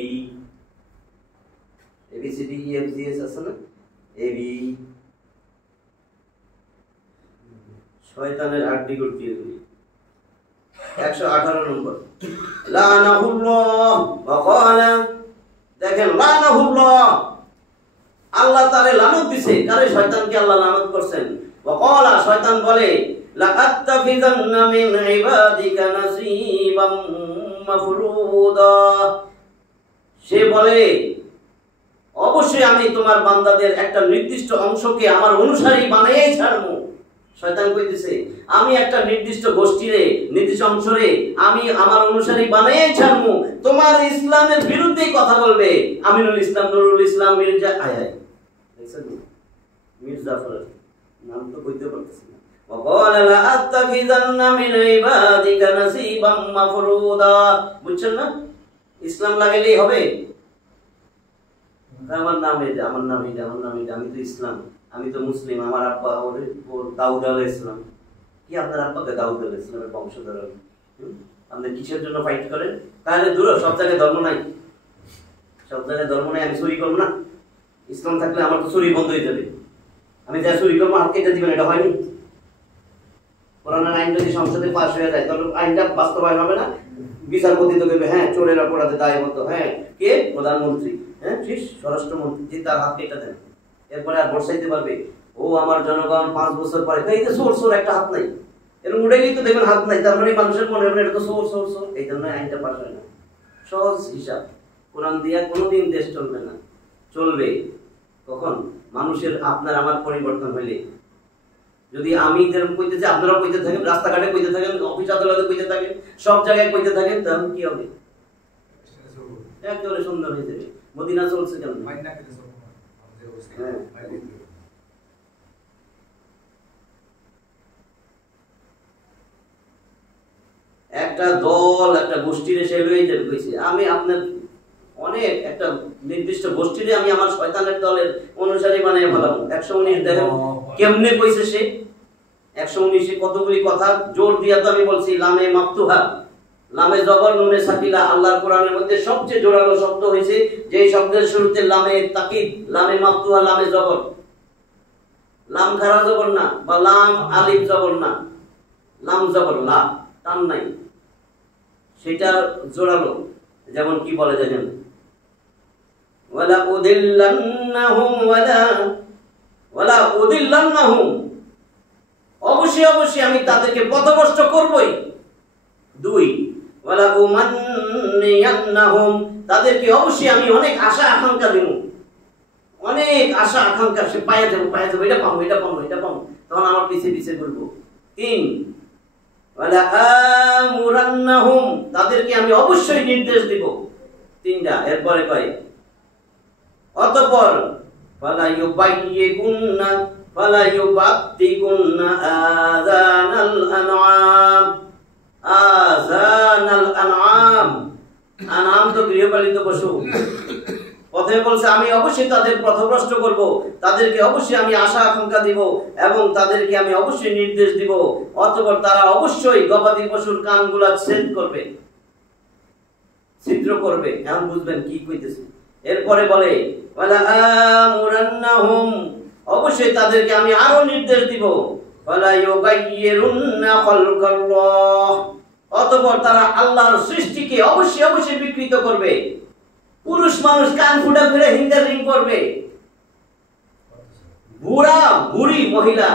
ABCD EFGS আছে না, AB, শয়তানের আড্ডি করতে এগুলি। 118 নম্বর, লানাহুল্লাহ ওয়া ক্বালা, দেখেন লানাহুল্লাহ, আল্লাহ তারে লানত দিছে। কারে? শয়তানকে আল্লাহ লানত করছেন। ওয়া ক্বালা, শয়তান বলে, লাআত্তাখিযান্না মিন ইবাদিকা নাসীবাম মাফরুদা, সে বলে অবশ্যই আমি তোমার বান্দাদের একটা নির্দিষ্ট অংশকে আমার অনুসারী বানাইয়াই ছাড়বো। শয়তান কইতেছে আমি একটা নির্দিষ্ট গোষ্ঠীরে, নির্দিষ্ট অংশরে আমি আমার অনুসারী বানাইয়াই ছাড়বো। তোমার ইসলামের বিরুদ্ধেই কথা বলবে। আমিনুল ইসলাম, নুরুল ইসলাম, মির্জা, আয় দেখছেন মির্জাফর নাম তো কইতে পারতেছি না। وقال لأتخذن من عبادك نصيبا مفروضا, বুঝছেন না? ইসলাম লাগাইলেই হবে? আমার নাম এটা, আমার নাম এটা, আমার নাম এটা, আমি তো ইসলাম, আমি তো মুসলিম, আমার আব্বা দাউদ আলাইহিস সালাম। কি আপনার আব্বাকে দাউদ আলাইহিস সালামের বংশধর? আপনি কিসের জন্য ফাইট করেন? তাহলে দূর, সব জায়গায় ধর্ম নাই, সব জায়গায় ধর্ম নাই। আমি চুরি করবো না, ইসলাম থাকলে আমার তো চুরি বন্ধ হয়ে যাবে। আমি যা চুরি করবো হাত কেটে দিবেন, এটা হয়নি। কোরআনের আইন যদি সংসদে পাশ হয়ে যায় তাহলে আইনটা বাস্তবায়ন হবে না। বিচারপতি তো দেবে হ্যাঁ চোরের অপরাধে দায়বদ্ধ, হ্যাঁ কে? প্রধানমন্ত্রী, হ্যাঁ ঠিক স্বরাষ্ট্রমন্ত্রী, যে তার হাত কেটে দেন। এরপরে আর বর্ষাইতে পারবে ও আমার জনগণ 5 বছর পরে এই যে চোর চোর একটা হাত নাই, এরকম উঠেই তো দেখবেন হাত নাই, তার মানে মানুষের মনে হয় এটা তো চোর চোর চোর। এই জন্য আইনটা পাশ হয় না। সহজ হিসাব, কোরআন দিয়া কোনোদিন দেশ চলবে না। চলবে কখন? মানুষের আপনার আমার পরিবর্তন হইলে। যদি আমি যেরকম কইতেছি আপনারাও কইতে থাকেন, রাস্তাঘাটে কইতে থাকেন, অফিস আদালতে কইতে থাকেন, সব জায়গায় কইতে থাকেন, তাহলে কি হবে? একেবারে সুন্দর হয়ে যাবে। মদিনা চলছে কেন? একটা দল একটা গোষ্ঠীর এসে লয়ে যাবে কইছে আমি আপনার অনেক একটা নির্দিষ্ট গোষ্ঠীরে আমি আমার শয়তানের দলের অনুসারী বানিয়ে ফেলাবো। 119 দেখেন কেমনে কইছে সে। 119 কতগুলি কথা জোর দিয়া তো আমি বলছি। লামে মাফতুহা, লামে জবর নুনে সাকিলা। আল্লাহর কোরআনের মধ্যে সবচেয়ে জোরালো শব্দ হয়েছে যে শব্দের শুরুতে লামে তাকিদ, লামে মাফতুহা, লামে জবর। লাম খারা জবর না, বা লাম আলিফ জবর না, লাম জবর, লা টান নাই, সেটা জোরালো। যেমন কি বলে দেখেন, ওয়ালা উদিল্লান্নাহুম ওয়ালা উদিল্লান্নাহুম, অবশ্যই অবশ্যই আমি তাদেরকে পথভ্রষ্ট করবই। 2 ওয়ালা উমান্নিয়ান্নাহুম, তাদেরকে অবশ্যই আমি অনেক আশা আকাঙ্ক্ষা দেব, অনেক আশা আকাঙ্ক্ষা। সে পায়া যাবো, এটা পাবো, এটা পাবো, এটা পাবো, তখন আমার পিছে পিছে ঘুরবো। 3 ওয়ালা আমুরান্নাহুম, তাদেরকে আমি অবশ্যই নির্দেশ দেব। 3টা। এরপরে কয় অতঃপর ফালা ইউবাইয়িকুন্না ফালা ইউবাত্তিকুন্না আযানাল আনআম। আযানাল আনআম, আনআম তো গৃহপালিত পশু। প্রথমে বলছে আমি অবশ্যই তাদের পথভ্রষ্ট করব, তাদেরকে অবশ্যই আমি আশা আকাঙ্ক্ষা দিব এবং তাদেরকে আমি অবশ্যই নির্দেশ দিব। অতঃপর তারা অবশ্যই গবাদি পশুর কানগুলা ছেদ করবে, ছিদ্র করবে। এখন বুঝবেন কি কইতেছে। এরপরে বলে ওয়ালা আমুরান্নাহুম, অবশ্যই তাদেরকে আমি আরো নির্দেশ দিব। ওয়ালা ইউগাইয়িরুন্না খালকাল্লাহ, অতঃপর তারা আল্লাহর সৃষ্টিকে অবশ্যই অবশ্যই বিকৃত করবে। পুরুষ মানুষ কান ফুটা ফিরে হিন্দের রিং করবে, বুড়া বুড়ি মহিলা,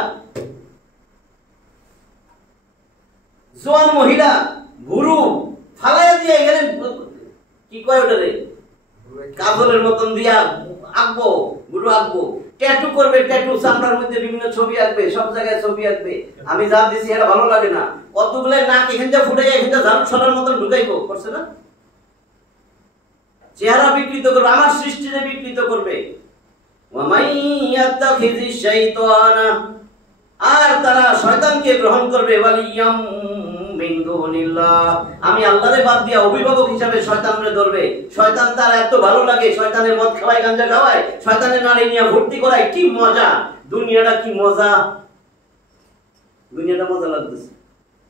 জোয়ান মহিলা বুড়ু ফালাইয়া দিয়ে এখানে কি কয় ওটারে কাজলের মতন দিয়া আঁকবো, বুড়ো আঁকবো, ট্যাটু করবে, ট্যাটু চামড়ার মধ্যে বিভিন্ন ছবি আঁকবে, সব জায়গায় ছবি আঁকবে। আমি যা দিছি এটা ভালো লাগে না, কতগুলো নাক এখানটা ফুটে যায়, এখানটা ঝাড়ু ছড়ার মতন ঢুকাইবো, করছে না? চেহারা বিকৃত করবে, আমার সৃষ্টিতে বিকৃত করবে। আর তারা শয়তানকে গ্রহণ করবে। আমি আল্লাহরে বাদ দিয়া অভিভাবক হিসাবে শয়তানরে ধরবে। শয়তান তার এত ভালো লাগে, শয়তানের মদ খাওয়ায়, গাঁজা খাওয়ায়, শয়তানের নারী নিয়ে ভর্তি করায়। কি মজা, দুনিয়াটা কি মজা, দুনিয়াটা মজা লাগতেছে।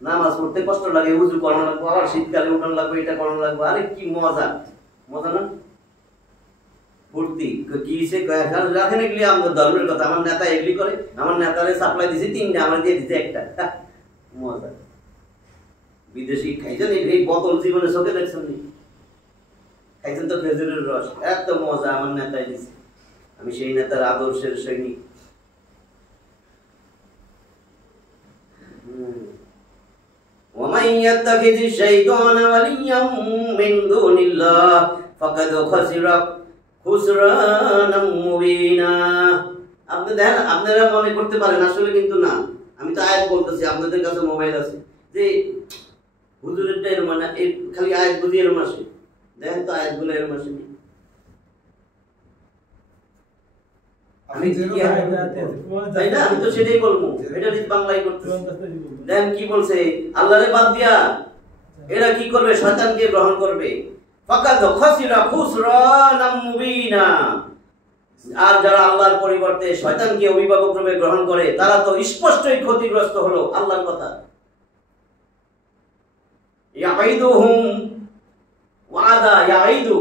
নামাজ পড়তে কষ্ট লাগে, উযু করানো লাগবে, আবার শীতকালে উঠানো লাগবে, এটা করানো লাগবে। আরে কি মজা, মজা না? ভর্তি কি রাখেন এগুলি আমাদের ধর্মের কথা। আমার নেতা এগুলি করে, আমার নেতারে সাপ্লাই দিছে 3টা, আমার দিয়ে দিছে 1টা। মজা। বিদেশি খাইছেন এই বোতল জীবনে চোখে দেখছেন নি? খাইছেন তো খেজুরের রস, এত মজা আমার নেতাই দিছে। আমি সেই নেতার আদর্শের সৈনিক। ومن يتخذ الشيطان وليا من دون الله فقد خسر خسرانا مبينا। আপনি দেখেন, আপনারা মনে করতে পারেন আসলে কিন্তু না। আমি তো আয়াত বলতেছি, আপনাদের কাছে মোবাইল আছে, যে হুজুরেরটা এরকম না, খালি আয়াত বুঝি এরকম আসে। দেখেন তো আয়াতগুলো এরকম আসে নি? তাই না? আমি তো সেটাই বলবো, এটা বাংলায় করতেছি। দেখেন কি বলছে, আল্লাহরে বাদ দিয়া এরা কি করবে? শয়তানকে গ্রহণ করবে। ফাকাদ খাসিরা খুসরানাম মুবিনা। আর যারা আল্লাহর পরিবর্তে শয়তানকে অভিভাবক রূপে গ্রহণ করে তারা তো স্পষ্টই ক্ষতিগ্রস্ত হলো। আল্লাহর কথা, ইয়াঈদুহুম ওয়াদা ইয়াঈদু,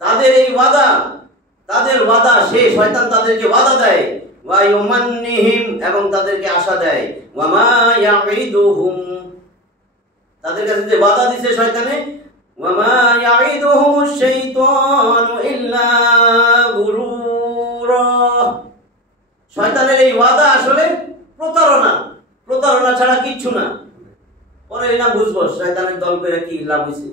তাদের এই ওয়াদা, তাদের ওয়াদা, সে শয়তান তাদেরকে ওয়াদা দেয়, ওয়া ইউমান্নিহিম, এবং তাদেরকে আশা দেয়, ওয়া মা ইয়াঈদুহুম, তাদের কাছে যে ওয়াদা দিছে শয়তানে, ওয়া মা ইয়াঈদুহুমুশ শাইতানু ইল্লা গুরুরা, শয়তানের এই ওয়াদা আসলে প্রতারণা, প্রতারণা ছাড়া কিচ্ছু না। পরে না বুঝবো শয়তানের দল করে কি লাভ হইছে।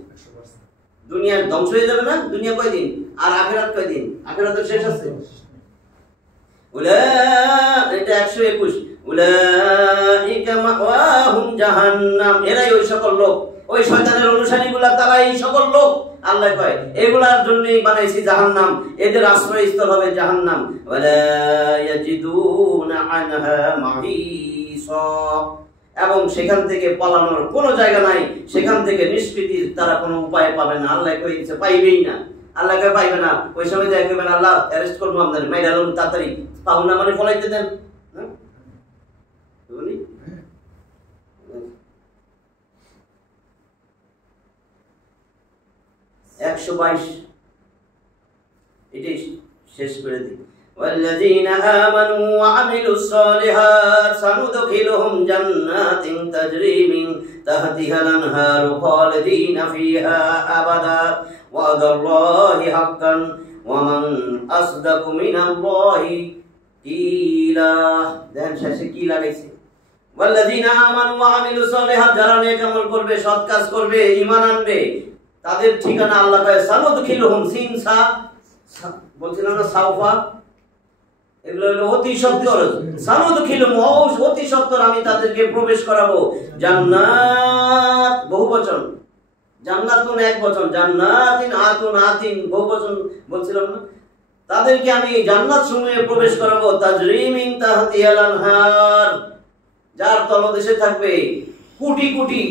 দুনিয়ার ধ্বংস হয়ে যাবে না, দুনিয়া কয়দিন, আর আখিরাত কয়দিন, আখিরাতের শেষ আছে। এটা 121, উলাইকা মাওয়াহুম জাহান্নাম, এরাই ওই সকল লোক, ওই শয়তানের অনুসারীগুলা, তারা এই সকল লোক, আল্লাহ কয় এগুলার জন্যই বানাইছি জাহান্নাম, এদের আশ্রয়স্থল হবে জাহান্নাম। ওয়ালা ইয়াজিদুনা আনহা মাহিসা, এবং সেখান থেকে পালানোর কোনো জায়গা নাই, সেখান থেকে নিষ্কৃতির তারা কোনো উপায় পাবে না। আল্লাহ কই দিচ্ছে পাইবেই না, আল্লাহ কই পাইবে না। ওই সময় যাই কইবেন আল্লাহ অ্যারেস্ট করবো আপনাদের, মাইরালুন তাড়াতাড়ি, পাউন না মানে ফলাইতে দেন, হ্যাঁ বুঝলি? 122 এটাই শেষ করে দিই। والذين آمنوا وعملوا الصالحات سندخلهم جنات تجري من تحتها الأنهار خالدين فيها أبدا وعد الله حقا ومن أصدق من الله قيلا। দেন শেষে কি লাগাইছে? والذين آمنوا وعملوا الصالحات, যারা নেক আমল করবে, সৎ কাজ করবে, ঈমান আনবে, তাদের ঠিকানা আল্লাহ কয় সানুদখিলুহুম, সিন সা বলছিলাম না, সাউফা, এগুলো হলো অতি সত্বর, সানুদখিলুহুম, অতি সত্বর আমি তাদেরকে প্রবেশ করাবো জান্নাত, বহুবচন, জান্নাতুন এক বচন, জান্নাতিন আতুন আতিন বহুবচন বলছিলাম না, তাদেরকে আমি জান্নাত সমূহে প্রবেশ করাবো, তাজরি মিন তাহতিহাল আনহার, যার তলদেশে থাকবে কোটি কোটি,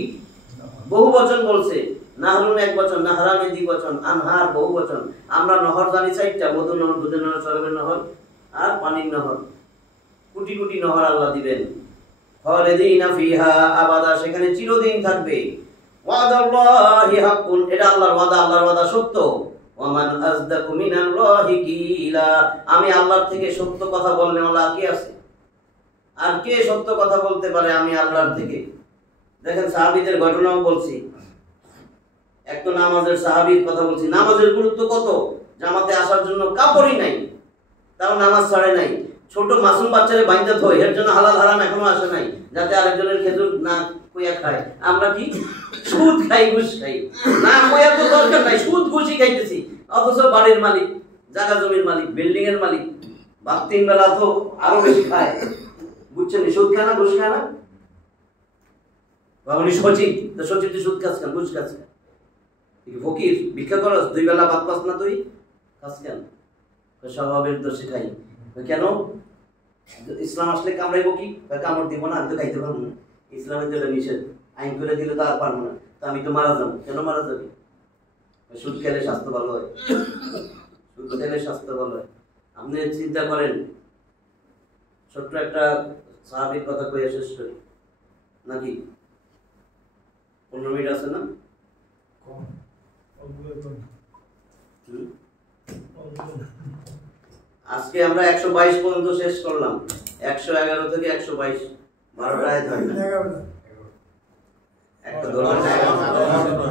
বহুবচন বলছে, নাহরুন এক বচন, নাহরানি দ্বিবচন, আনহার বহুবচন। আমরা নহর জানি 4টা, মধুর নহর, দুধের নহর, সরবের নহর আর পানির নহর, কোটি কোটি নহর আল্লাহ দিবেন। খালিদিনা ফিহা আবাদা, সেখানে চিরদিন থাকবে। ওয়াদাল্লাহি হাক্কুন, এটা আল্লাহর ওয়াদা, আল্লাহর ওয়াদা সত্য। ওয়া মান আযদাকু মিনাল্লাহি কিলা, আমি আল্লাহর থেকে সত্য কথা বললে আল্লাহ কে আছে? আর কে সত্য কথা বলতে পারে আমি আল্লাহর থেকে? দেখেন সাহাবীদের ঘটনাও বলছি, এক তো নামাজের সাহাবীর কথা বলছি, নামাজের গুরুত্ব কত, জামাতে আসার জন্য কাপড়ই নাই, তাও নামাজ ছাড়ে নাই, ছোট মাসুম বাচ্চারে বাইন্দা থই, এর জন্য হালাল হারাম এখনো আসে নাই, যাতে আরেকজনের খেজুর না কইয়া খায়। আমরা কি সুদ খাই, ঘুষ খাই, না কইয়া তো দরকার নাই, সুদ ঘুষই খাইতেছি, অথচ বাড়ির মালিক, জায়গা জমির মালিক, বিল্ডিং এর মালিক, বাপ 3 বেলা তো আরো বেশি খায়, বুঝছেন? সুদ খায় না, ঘুষ খায় না, উনি সচিব, তো সচিব তুই সুদ খাস কেন, ঘুষ খাস কেন? ফকির ভিক্ষা করস, 2 বেলা ভাত পাস না, তুই খাস কেন? স্বভাবের দোষে খাই। কেন? ইসলাম আসলে কামড়াইবো কি? কামড় দিব না, আমি তো খাইতে পারবো না, ইসলামের যেটা নিষেধ, আইন করে দিলে তো আর পারবো না, তো আমি তো মারা যাবো। কেন মারা যাবি? সুদ খেলে স্বাস্থ্য ভালো হয়, সুদ খেলে স্বাস্থ্য ভালো হয়। আপনি চিন্তা করেন, ছোট্ট একটা সাহাবীর কথা কইয়া শেষ করি নাকি? 15 মিনিট আছে না? আজকে আমরা 122 পর্যন্ত শেষ করলাম, 111 থেকে 122, 12টা আয়াত হয় না, একটা ধরনের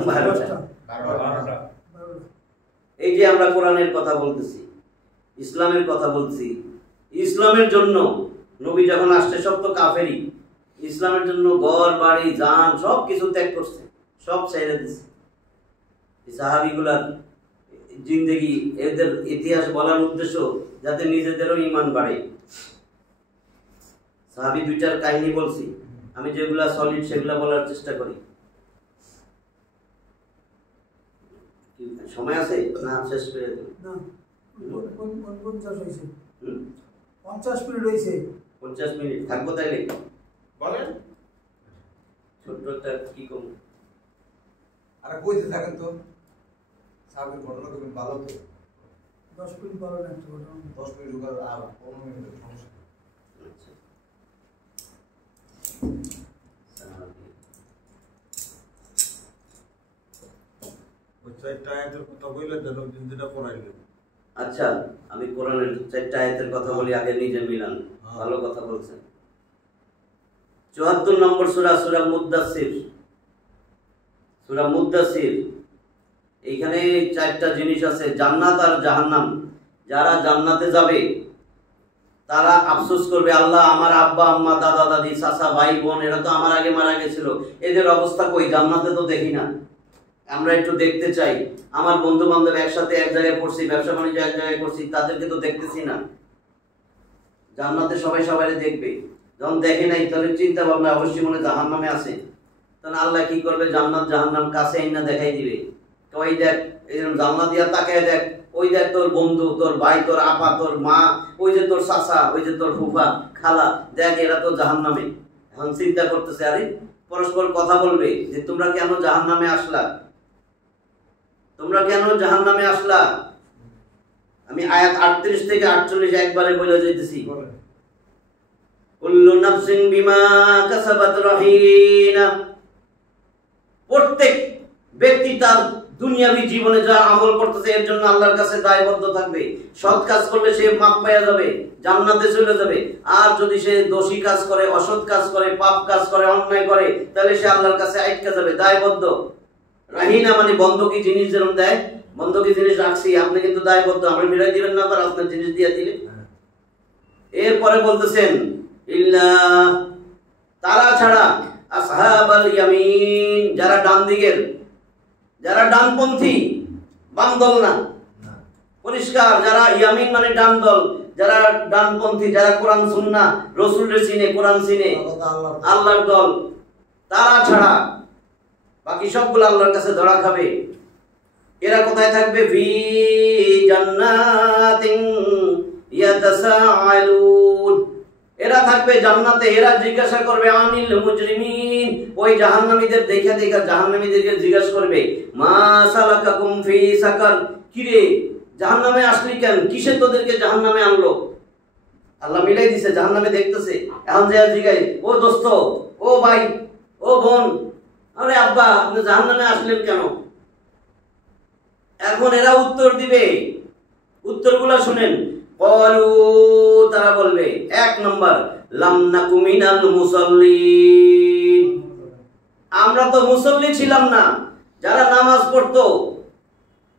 12টা। এই যে আমরা কোরআনের কথা বলতেছি, ইসলামের কথা বলছি, ইসলামের জন্য নবী যখন আসছে, সব তো কাফেরই, ইসলামের জন্য ঘর বাড়ি জান সব কিছু ত্যাগ করছে, সব ছেড়ে দিছে। সাহাবীগুলার জিন্দেগি, এদের ইতিহাস বলার উদ্দেশ্য যাতে নিজেদেরও ঈমান বাড়ে। সাহাবী 2টার কাহিনী বলছি, আমি যেগুলা সলিড সেগুলা বলার চেষ্টা করি। সময় আছে না? শেষ করে দেব না, 50 হইছে, 50 মিনিট হইছে, 50 মিনিট থাকবো তাইলে বলেন। ছোট্ট একটা কি কম, আরে কইতে থাকেন তো, সাহাবীর ঘটনা তো ভালো, তো 10 মিনিট বলেন, একটা ঘটনা 10 মিনিট ঢুকার আর 15 মিনিট সমস্যা। চারটা আয়াতের কথা বললে যেন যেটা পড়াইলেন। আচ্ছা, আমি কোরআনের 4টা আয়াতের কথা বলি, আগে নিজে মিলান। ভালো কথা বলছেন। 74 নম্বর সূরা, সূরা মুদ্দাসির। সূরা মুদ্দাসির, এইখানে 4টা জিনিস আছে, জান্নাত আর জাহান্নাম। যারা জান্নাতে যাবে তারা আফসোস করবে, আল্লাহ আমার আব্বা আম্মা দাদা দাদি চাচা ভাই বোন এরা তো আমার আগে মারা গেছিল, এদের অবস্থা কই? জান্নাতে তো দেখি না, আমরা একটু দেখতে চাই। আমার বন্ধু বান্ধব একসাথে এক জায়গায় পড়ছি, ব্যবসা বাণিজ্য এক জায়গায় করছি, তাদেরকে তো দেখতেছি না। জান্নাতে সবাই সবাই দেখবে, যখন দেখে নাই তাহলে চিন্তা ভাবনা অবশ্যই মনে জাহান্নামে আছে। তাহলে আল্লাহ কি করবে? জান্নাত জাহান্নাম কাছে আইনা দেখাই দিবে, ওই দেখ এরকম জান্নাত দিয়া তাকায় দেখ, ওই দেখ তোর বন্ধু, তোর ভাই, তোর আপা, তোর মা, ওই যে তোর চাচা, ওই যে তোর ফুফা খালা, দেখ এরা তো জাহান্নামে। এখন চিন্তা করতেছে, আরে পরস্পর কথা বলবে যে তোমরা কেন জাহান্নামে আসলা, তোমরা কেন জাহান্নামে আসলা। আমি আয়াত 38 থেকে 48 একবারে বলে যাইতেছি। কুল্লু নাফসিন বিমা কাসাবাত রাহিনা। প্রত্যেক ব্যক্তি তার দুনিয়াবী জীবনে যা আমল করতেছে এর জন্য আল্লাহর কাছে দায়বদ্ধ থাকবে। সৎ কাজ করলে সে মাপ পাওয়া যাবে, জান্নাতে চলে যাবে। আর যদি সে দোষী কাজ করে, অসৎ কাজ করে, পাপ কাজ করে, অন্যায় করে, তাহলে সে আল্লাহর কাছে আটকে যাবে, দায়বদ্ধ। রাহিনা মানে বন্ধকি জিনিস যেরকম দেয়, বন্ধকি জিনিস রাখছি, আপনি কিন্তু দায়বদ্ধ, আমরা ফিরাই দিবেন না, আবার আপনার জিনিস দিয়ে দিলে। এরপরে বলতেছেন ইল্লা, তারা ছাড়া আসহাবাল ইয়ামিন, যারা ডান দিকের, যারা ডানপন্থী, বাম দল না, পরিষ্কার। যারা ইয়ামিন মানে ডান দল, যারা ডানপন্থী, যারা কোরআন সুন্নাহ রাসূলের চিনে, কোরআন চিনে, আল্লাহর দল, তারা ছাড়া বাকি সবগুলো আল্লাহর কাছে ধরা খাবে। এরা কোথায় থাকবে? ফি জান্নাতিন ইয়াতাসাআলুন, এরা থাকবে জান্নাতে। এরা জিজ্ঞাসা করবে আনিল মুজরিমিন, ওই জাহান্নামীদের দেখে দেখে জাহান্নামীদেরকে জিজ্ঞাসা করবে মা সালাকাকুম ফি সাকার, কি রে জাহান্নামে আসলি কেন, কিসে তোদেরকে জাহান্নামে আনলো? আল্লাহ মিলাই দিছে, জাহান্নামে দেখতেছে। এখন যে জিগাই, ও দোস্ত, ও ভাই, ও বোন, আরে আব্বা আপনি জাহান্নামে আসলেন কেন? এখন এরা উত্তর দিবে, উত্তরগুলো শুনেন। ক্বালু, তারা বলবে 1 নম্বর লাম নাকু মিনাল মুসাল্লিন, আমরা তো মুসল্লি ছিলাম না, যারা নামাজ পড়তো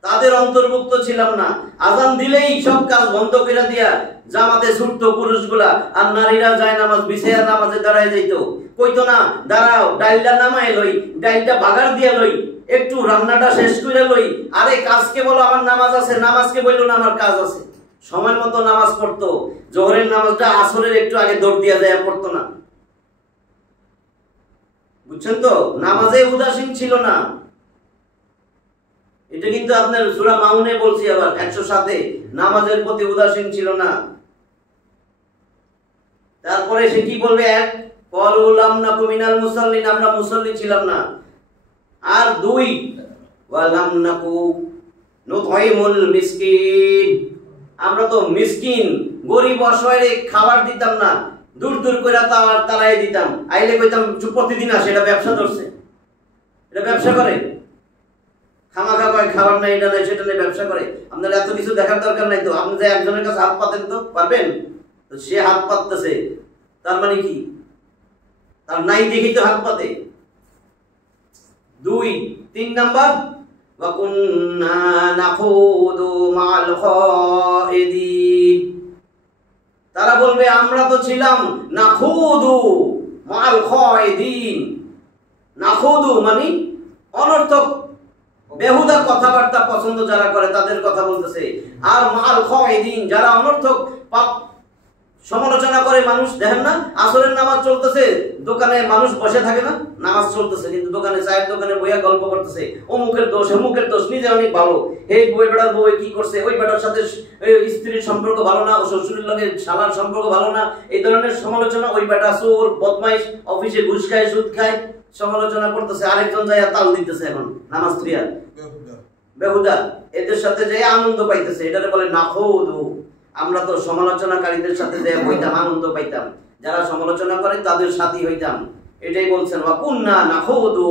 তাদের অন্তর্ভুক্ত ছিলাম না। আজান দিলেই সব কাজ বন্ধ করে দিয়া জামাতে ছুটতো পুরুষগুলা, আর নারীরা যায় নামাজ বিছায়া নামাজে দাঁড়ায় যাইতো, কইতো না দাঁড়াও ডাইলটা নামায় লই, ডাইলটা বাগার দিয়া লই, একটু রান্নাটা শেষ করে লই, আরে কাজকে বলো আমার নামাজ আছে, নামাজকে বললো না আমার কাজ আছে। সময় মতো নামাজ পড়তো, জোহরের নামাজটা আসরের একটু আগে দৌড় দিয়া যায় পড়তো না, বুঝছেন তো? নামাজে উদাসীন ছিল না। এটা কিন্তু আপনার সূরা মাউনে বলছি, আবার 107-এ, নামাজের প্রতি উদাসীন ছিল না। তারপরে সে কি বলবে? 1 ক্বালু লাম নাকু মিনাল মুসাল্লিন, আমরা মুসল্লি ছিলাম না। আর 2 ওয়া লাম নাকু নুতঈমুল মিসকিন, আমরা তো মিসকিন গরিব অসহায়রে খাবার দিতাম না, দূর দূর করে তারাই দিতাম, আইলে কইতাম প্রতিদিন আসে, এটা ব্যবসা ধরছে, এটা ব্যবসা করে, খামাখা কয় খাবার নাই, এটা নাই সেটা নাই, ব্যবসা করে। আপনার এত কিছু দেখার দরকার নাই তো, আপনি যে একজনের কাছে হাত পাতেন তো পারবেন, তো সে হাত পাততেছে, তার মানে কি? তার নাই দেখি তো হাত পাতে। 2 3 নাম্বার ওয়া কুননা নাখুদু মা'আল খাইদিন, তারা বলবে আমরা তো ছিলাম নাখুদু মা'আল খাইদিন। নাখুদু মানে অনর্থক বেহুদা কথাবার্তা পছন্দ যারা করে তাদের কথা বলতেছে। আর মা'আল খাইদিন, যারা অনর্থক পাপ সমালোচনা করে মানুষ। দেখেন না, আসরের নামাজ চলতেছে, দোকানে মানুষ বসে থাকে না, নামাজ চলতেছে কিন্তু দোকানে, চায়ের দোকানে বইয়া গল্প করতেছে, অমুকের দোষ অমুকের দোষ, নিজে অনেক ভালো, এই বই বেড়ার বউ কি করছে, ওই বেটার সাথে স্ত্রীর সম্পর্ক ভালো না, ও শ্বশুরের লগে শালার সম্পর্ক ভালো না, এই ধরনের সমালোচনা। ওই বেটা চোর বদমাইশ, অফিসে ঘুষ খায় সুদ খায়, সমালোচনা করতেছে। আরেকজন যাইয়া তাল দিতেছে এখন নামাজ প্রিয়া বেহুদা, এদের সাথে যে আনন্দ পাইতেছে, এটারে বলে নাখুদু। আমরা তো সমালোচনাকারীদের সাথে যে হইতাম, আনন্দ পাইতাম, যারা সমালোচনা করে তাদের সাথী হইতাম। এটাই বলছেন ওয়া কুননা নাখুদু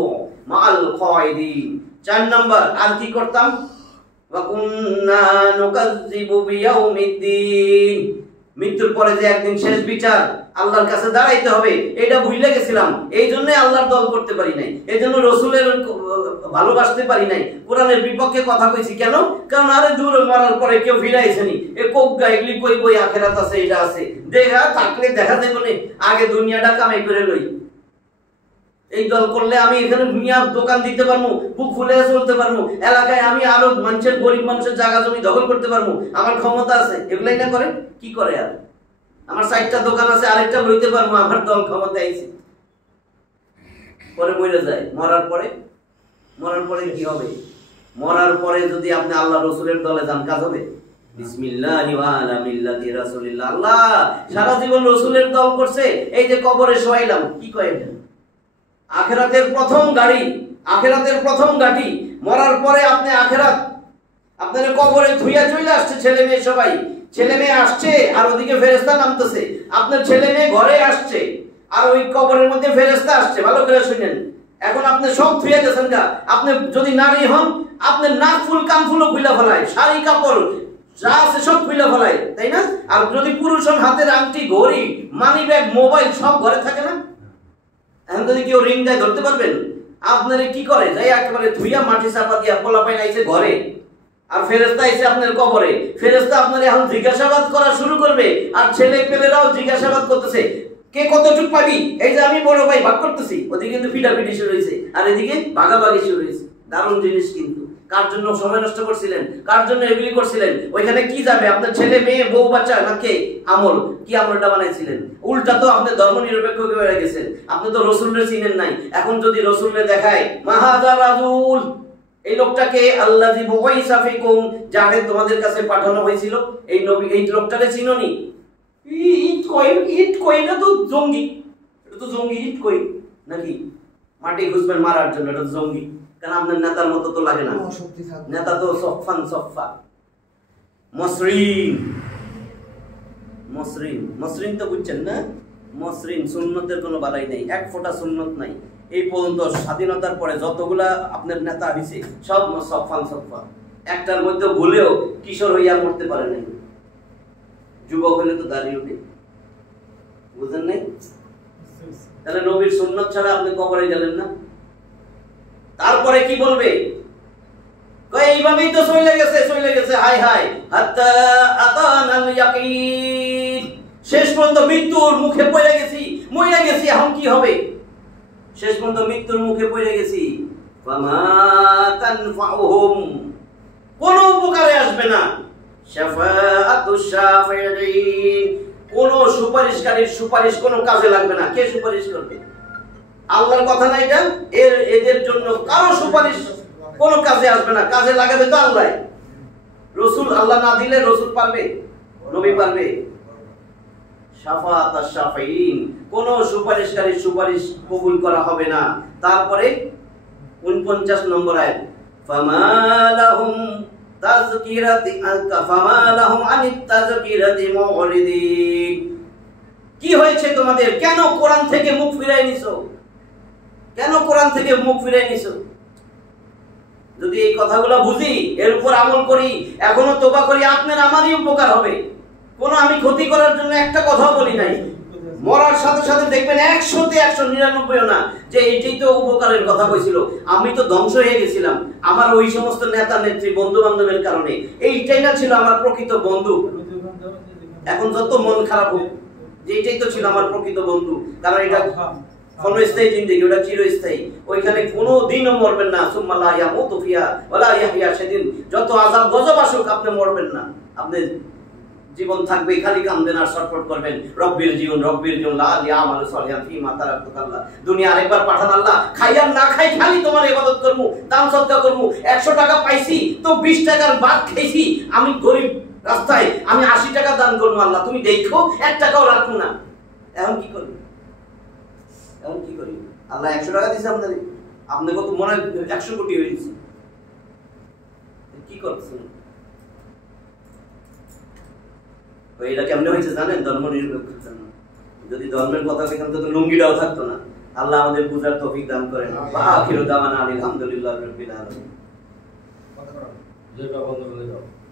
মা'আল খাইদিন, 4 নাম্বার আর কি করতাম, ওয়া কুননা নুকাজ্জিবু বিয়াউমিদ্দিন, মৃত্যুর পরে যে একদিন শেষ বিচার, আল্লাহর কাছে দাঁড়াইতে হবে, এটা ভুলে গেছিলাম। এই জন্য আল্লাহর দল করতে পারি নাই, এই জন্য রসুলের ভালোবাসতে পারি নাই, কোরআনের বিপক্ষে কথা কইছি। কেন? কারণ আরে দূর মারার পরে কেউ ফিরাইছেনি, এ কোগা এগুলি কই বই আখেরাত আছে, এটা আছে, দেখা থাকলে দেখা দেব না, আগে দুনিয়াটা কামাই করে লই। এই দল করলে আমি এখানে মিয়া দোকান দিতে পারবো, বুক খুলে চলতে পারবো, এলাকায় আমি আরো মানুষের, গরিব মানুষের জায়গা জমি দখল করতে পারবো, আমার ক্ষমতা আছে। এগুলাই না করে, কি করে? আর আমার 4টা দোকান আছে, আরেকটা লইতে পারবো, আমার দল ক্ষমতা আইছে। পরে মরে যায়। মরার পরে কি হবে? মরার পরে যদি আপনি আল্লাহ রসুলের দলে যান, কাজ হবে? বিসমিল্লাহি ওয়া আলা মিল্লাতি রাসূলিল্লাহ। আল্লাহ সারা জীবন রসুলের দল করছে, এই যে কবরে শোয়াইলাম, কি কয় এটা? আখেরাতের প্রথম গাড়ি, আখেরাতের প্রথম গাড়ি। মরার পরে আপনি আখেরাত, আপনার কবরে ধুইয়া চলে আসছে ছেলে মেয়ে, সবাই ছেলে মেয়ে আসছে, আর ওদিকে ফেরেশতা নামতেছে। আপনার ছেলে মেয়ে ঘরে আসছে, আর ওই কবরের মধ্যে ফেরেশতা আসছে। ভালো করে শুনেন, এখন আপনি সব ধুইয়া গেছেন গা। আপনি যদি নারী হন, আপনার নাক ফুল কান ফুলও খুলে ফেলায়, শাড়ি কাপড় যা আছে সব খুলে ফেলায়, তাই না? আর যদি পুরুষ হন, হাতের আংটি, ঘড়ি, মানি ব্যাগ, মোবাইল সব ঘরে থাকে না? এখন যদি কেউ রিং দেয়, ধরতে পারবেন? আপনারে কি করে? যাই একেবারে ধুইয়া মাটি চাপা দিয়া পোলাপাইন আইছে ঘরে, আর ফেরেশতা আইছে আপনার কবরে। ফেরেশতা আপনার এখন জিজ্ঞাসাবাদ করা শুরু করবে, আর ছেলে পেলেরাও জিজ্ঞাসাবাদ করতেছে, কে কতটুক পাবি? এই যে আমি বড় ভাই ভাগ করতেছি, ওদিকে কিন্তু পিটাপিটি শুরু হয়েছে, আর এদিকে ভাগাভাগি শুরু হয়েছে। দারুণ জিনিস কিন্তু। কার জন্য সময় নষ্ট করছিলেন? কার জন্য এগুলি করছিলেন? ওইখানে কি যাবে? আপনার ছেলে মেয়ে বউ বাচ্চা, নাকি আমল? কি আমলটা বানাইছিলেন? উল্টা তো আপনি ধর্ম নিরপেক্ষ হয়ে গেছেন। আপনি তো রসুলের চিনেন নাই। এখন যদি রসুলের দেখায়, মাহাজা রাজুল, এই লোকটাকে আল্লাযী বুইসা ফিকুম, যাকে তোমাদের কাছে পাঠানো হয়েছিল, এই নবী, এই লোকটাকে চিনোনি? ইট কই না তো জঙ্গি, এটা তো জঙ্গি। ইট কই নাকি মাটি খুঁজবেন মারার জন্য, এটা জঙ্গি। কারণ আপনার নেতার মতো তো লাগে না, নেতা তো সফান সফা। মসরিন, মসরিন, মসরিন তো বুঝছেন না? মসরিন, সুন্নতের কোনো বালাই নেই, এক ফোঁটা সুন্নত নাই। এই পর্যন্ত স্বাধীনতার পরে যতগুলা আপনার নেতা হয়েছে সব সফান সফা, একটার মধ্যে ভুলেও কিশোর হইয়া মরতে পারে নাই। যুবক হলে তো দাঁড়িয়ে উঠে, বুঝলেন নাই? তাহলে নবীর সুন্নত ছাড়া আপনি কবরে গেলেন না। তারপরে কি বলবে? এইভাবেই তো চলে গেছে, হাই হাই, হাত্তা আতানাল ইয়াকিন, শেষ পর্যন্ত মৃত্যুর মুখে পড়ে গেছি, মরে গেছি। এখন কি হবে? শেষ পর্যন্ত মৃত্যুর মুখে পড়ে গেছি। ফামা তানফাউহুম, কোনো উপকারে আসবে না। শাফাআতুশ শাফিঈন, কোন সুপারিশকারীর সুপারিশ কোনো কাজে লাগবে না। কে সুপারিশ করবে? আল্লাহর কথা না এটা? এদের জন্য কারো সুপারিশ কোনো কাজে আসবে না। কাজে লাগাবে তো আল্লাহ। রসুল, আল্লাহ না দিলে রসুল পারবে? নবী পারবে? শাফাআতুশ শাফিঈন, কোন সুপারিশকারীর সুপারিশ কবুল করা হবে না। তারপরে 49 নম্বর আয়াত, ফামা লাহুম তাযকিরাতি ফামা লাহুম আনিত তাযকিরাতি মুরিদিন, কি হয়েছে তোমাদের? কেন কোরআন থেকে মুখ ফিরাই নিছো? কেন কোরআন থেকে মুখ ফিরাই নিছো? যদি এই কথাগুলো বুঝি, এর উপর আমল করি, এখনো তওবা করি, আপনার আমারই উপকার হবে। কোনো আমি ক্ষতি করার জন্য একটা কথাও বলি নাই। মরার সাথে সাথে দেখবেন 100তে 199 না যে এইটাই তো উপকারের কথা কইছিল। আমি তো ধ্বংস হয়ে গেছিলাম আমার ওই সমস্ত নেতা নেত্রী বন্ধু বান্ধবের কারণে। এইটাই না ছিল আমার প্রকৃত বন্ধু। এখন যত মন খারাপ হোক, যে এইটাই তো ছিল আমার প্রকৃত বন্ধু। কারণ এটা ক্ষণস্থায়ী জিন্দেগি, ওটা চিরস্থায়ী। ওইখানে কোনো দিনও মরবেন না। সুম্মা লা ইয়ামুতু ফিহা ওয়ালা ইয়াহইয়া, সেদিন যত আযাব গজব আসুক আপনি মরবেন না। আপনি জীবন থাকবে, খালি কামদেন আর শর্টকট করবেন, রব্বির জীবন লা ইয়ামালু সালিহান ফিমা তারাকতুকাল্লাহ। দুনিয়া আরেকবার পাঠান আল্লাহ, খাইয়ার না খাই খালি তোমার ইবাদত করব, দান সদকা করব। 100 টাকা পাইছি তো 20 টাকার ভাত খাইছি, আমি গরিব রাস্তায়, আমি 80 টাকা দান করব। আল্লাহ তুমি দেখো 1 টাকাও রাখো না। এখন কি করবে? এখন কি করি? আল্লাহ 100 টাকা দিয়েছে আপনাদের, আপনাকে তো মনে হয় 100 কোটি হয়ে গেছে। কি করছেন? এটা কেমনে হয়েছে জানেন? ধর্ম নিরপেক্ষতার জন্য। যদি ধর্মের কথা এখান থেকে লুঙ্গিটাও থাকতো না। আল্লাহ আমাদের বুঝার তৌফিক দান করেন। আখিরু দাওয়ানা আলহামদুলিল্লাহি রাব্বিল আলামিন। বন্ধ করো। যেটা বন্ধ করে দাও।